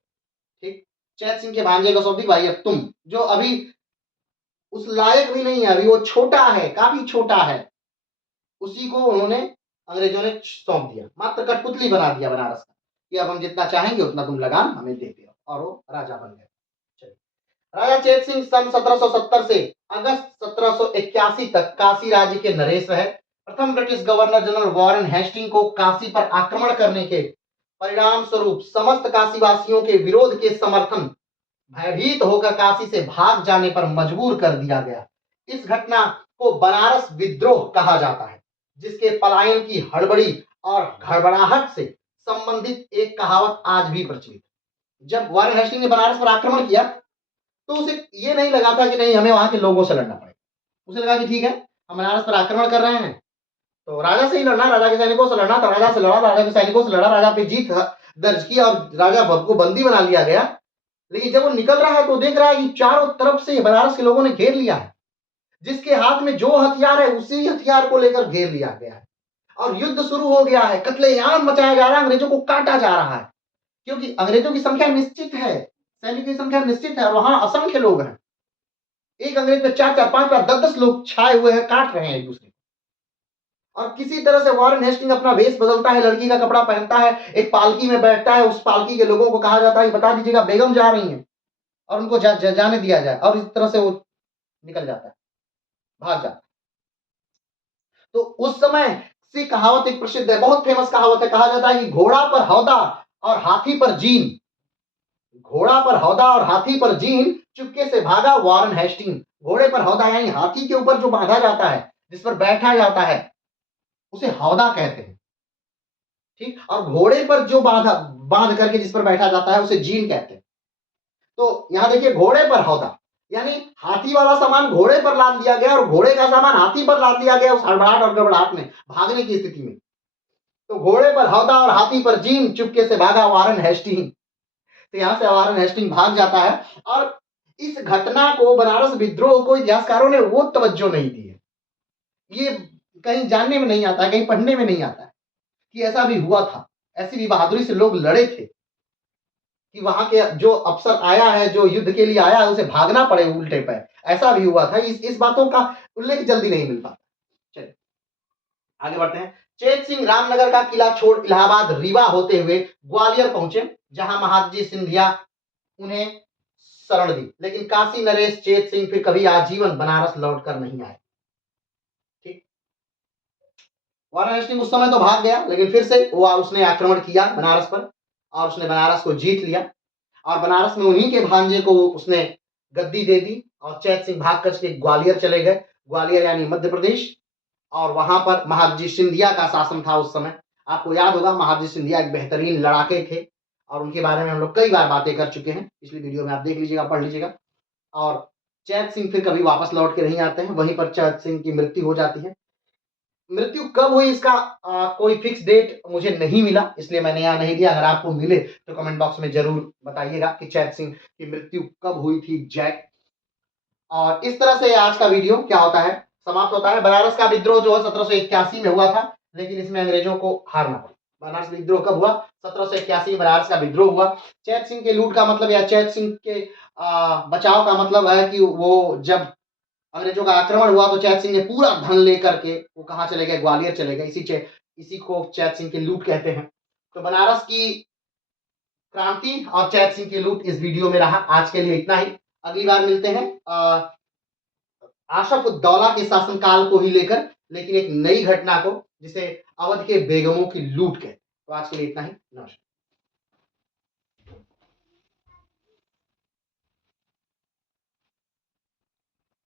ठीक, चैत सिंह के भांजे को सौंप दी, भाई अब तुम जो अभी उस लायक भी नहीं है, अभी वो छोटा है, काफी छोटा है, उसी को उन्होंने अंग्रेजों ने सौंप दिया, मात्र कठपुतली बना दिया बनारस का कि अब हम जितना चाहेंगे उतना तुम लगान हमें देते हो, और वो राजा बन गए। राजा चेत सिंह सन 1770 से अगस्त 1781 तक काशी राज्य के नरेश रहे। प्रथम British governor general Warren Hastings को काशी पर आक्रमण करने के परिणाम स्वरूप समस्त काशीवासियों के विरोध के समर्थन भयभीत होकर काशी से भाग जाने पर मजबूर कर दिया गया। इस घटना को बनारस विद्रोह कहा जाता है, जिसके पलायन की हड़बड़ी और गड़बड़ाहट से संबंधित एक कहावत आज भी प्रचलित है। जब वॉरेन हेस्टिंग ने बनारस पर आक्रमण किया तो उसे ये नहीं लगा था कि नहीं हमें वहां के लोगों से लड़ना पड़ेगा, उसे लगा कि ठीक है हम बनारस पर आक्रमण कर रहे हैं तो राजा से ही लड़ना, राजा के सैनिकों से लड़ना, तो राजा से लड़ा, राजा के सैनिकों से लड़ा, राजा पे जीत दर्ज की और राजा को बंदी बना लिया गया। लेकिन जब वो निकल रहा है तो देख रहा है कि चारों तरफ से बनारस के लोगों ने घेर लिया है, जिसके हाथ में जो हथियार है उसी हथियार को लेकर घेर लिया गया है और युद्ध शुरू हो गया है, कत्लेआम मचाया जा रहा है, अंग्रेजों को काटा जा रहा है, क्योंकि अंग्रेजों की संख्या निश्चित है, सैनिक की संख्या निश्चित है और वहां असंख्य लोग हैं। एक अंग्रेज पे 4-4, 5-5, 10-10 लोग छाए हुए हैं, काट रहे हैं एक दूसरे को। और किसी तरह से वॉरेन हेस्टिंग अपना वेश बदलता है, लड़की का कपड़ा पहनता है, एक पालकी में बैठता है, उस पालकी के लोगों को कहा जाता है बता दीजिएगा बेगम जा रही हैं और उनको जाने दिया जाए, और इस तरह से वो निकल जाता है, भाग जाता है। तो उस समय से कहावत एक प्रसिद्ध है, बहुत फेमस कहावत है, कहा जाता है कि घोड़ा पर हौदा और हाथी पर जीन, घोड़ा पर हौदा और हाथी पर जीन, चुपके से भागा वॉरेन हेस्टिंग। घोड़े पर हौदा यानी हाथी के ऊपर जो बांधा जाता है, जिस पर बैठा जाता है, उसे हौदा कहते हैं। ठीक, और घोड़े पर जो बांध करके जिस पर बैठा जाता है उसे जीन कहते हैं। तो यहां देखिए घोड़े पर हौदा यानी हाथी वाला सामान घोड़े पर लाद दिया गया और घोड़े का सामान हाथी पर लाद दिया गया उस हड़बड़ाहट और गड़बड़ाहट में, भागने की स्थिति में। तो घोड़े पर हौदा और हाथी पर जीन, चुपके से भागा वॉरेन हेस्टिंग। तो यहां से वॉरेन हेस्टिंग भाग जाता है और इस घटना को, बनारस विद्रोह को, इतिहासकारों ने वो तवज्जो नहीं दी है। ये कहीं जानने में नहीं आता, कहीं पढ़ने में नहीं आता कि ऐसा भी हुआ था, ऐसी भी बहादुरी से लोग लड़े थे कि वहां के जो अफसर आया है, जो युद्ध के लिए आया है, उसे भागना पड़े उल्टे पैर, ऐसा भी हुआ था। इस बातों का उल्लेख जल्दी नहीं मिल पाता। चलिए आगे बढ़ते हैं। चेत सिंह रामनगर का किला छोड़ इलाहाबाद रीवा होते हुए ग्वालियर पहुंचे, जहां महादजी सिंधिया उन्हें शरण दी, लेकिन काशी नरेश चेत सिंह फिर कभी आजीवन बनारस लौटकर नहीं आए। ठीक, वाराणसी उस समय तो भाग गया, लेकिन फिर से वो उसने आक्रमण किया बनारस पर और उसने बनारस को जीत लिया और बनारस में उन्हीं के भांजे को उसने गद्दी दे दी और चैत सिंह भाग कर के ग्वालियर चले गए। ग्वालियर यानी मध्य प्रदेश, और वहां पर महादजी सिंधिया का शासन था उस समय। आपको याद होगा महादजी सिंधिया एक बेहतरीन लड़ाके थे और उनके बारे में हम लोग कई बार बातें कर चुके हैं, पिछली वीडियो में आप देख लीजिएगा, पढ़ लीजिएगा। और चैत सिंह फिर कभी वापस लौट के नहीं आते हैं, वहीं पर चैत सिंह की मृत्यु हो जाती है। मृत्यु कब हुई इसका कोई फिक्स डेट मुझे नहीं मिला, इसलिए मैंने यहाँ नहीं दिया। अगर आपको मिले तो कमेंट बॉक्स में जरूर बताइएगा कि चैत सिंह की मृत्यु कब हुई थी जैक। और इस तरह से आज का वीडियो क्या होता है, समाप्त होता है। बनारस का विद्रोह जो है 1781 में हुआ था, लेकिन इसमें अंग्रेजों को हारना पड़ा। बनारस विद्रोह कब हुआ? 1781 में बनारस का विद्रोह हुआ। चैत सिंह के लूट का मतलब या चैत सिंह के बचाव का मतलब है कि वो जब अंग्रेजों का आक्रमण हुआ तो चैत सिंह ने पूरा धन लेकर के वो कहाँ चले गए? ग्वालियर चले गए। इसी को चैत सिंह की लूट कहते हैं। तो बनारस की क्रांति और चैत सिंह की लूट इस वीडियो में रहा। आज के लिए इतना ही, अगली बार मिलते हैं आशफ उद्दौला के शासनकाल को ही लेकर, लेकिन एक नई घटना को, जिसे अवध के बेगमों की लूट कहते हैं। तो आज के लिए इतना ही, नमस्कार।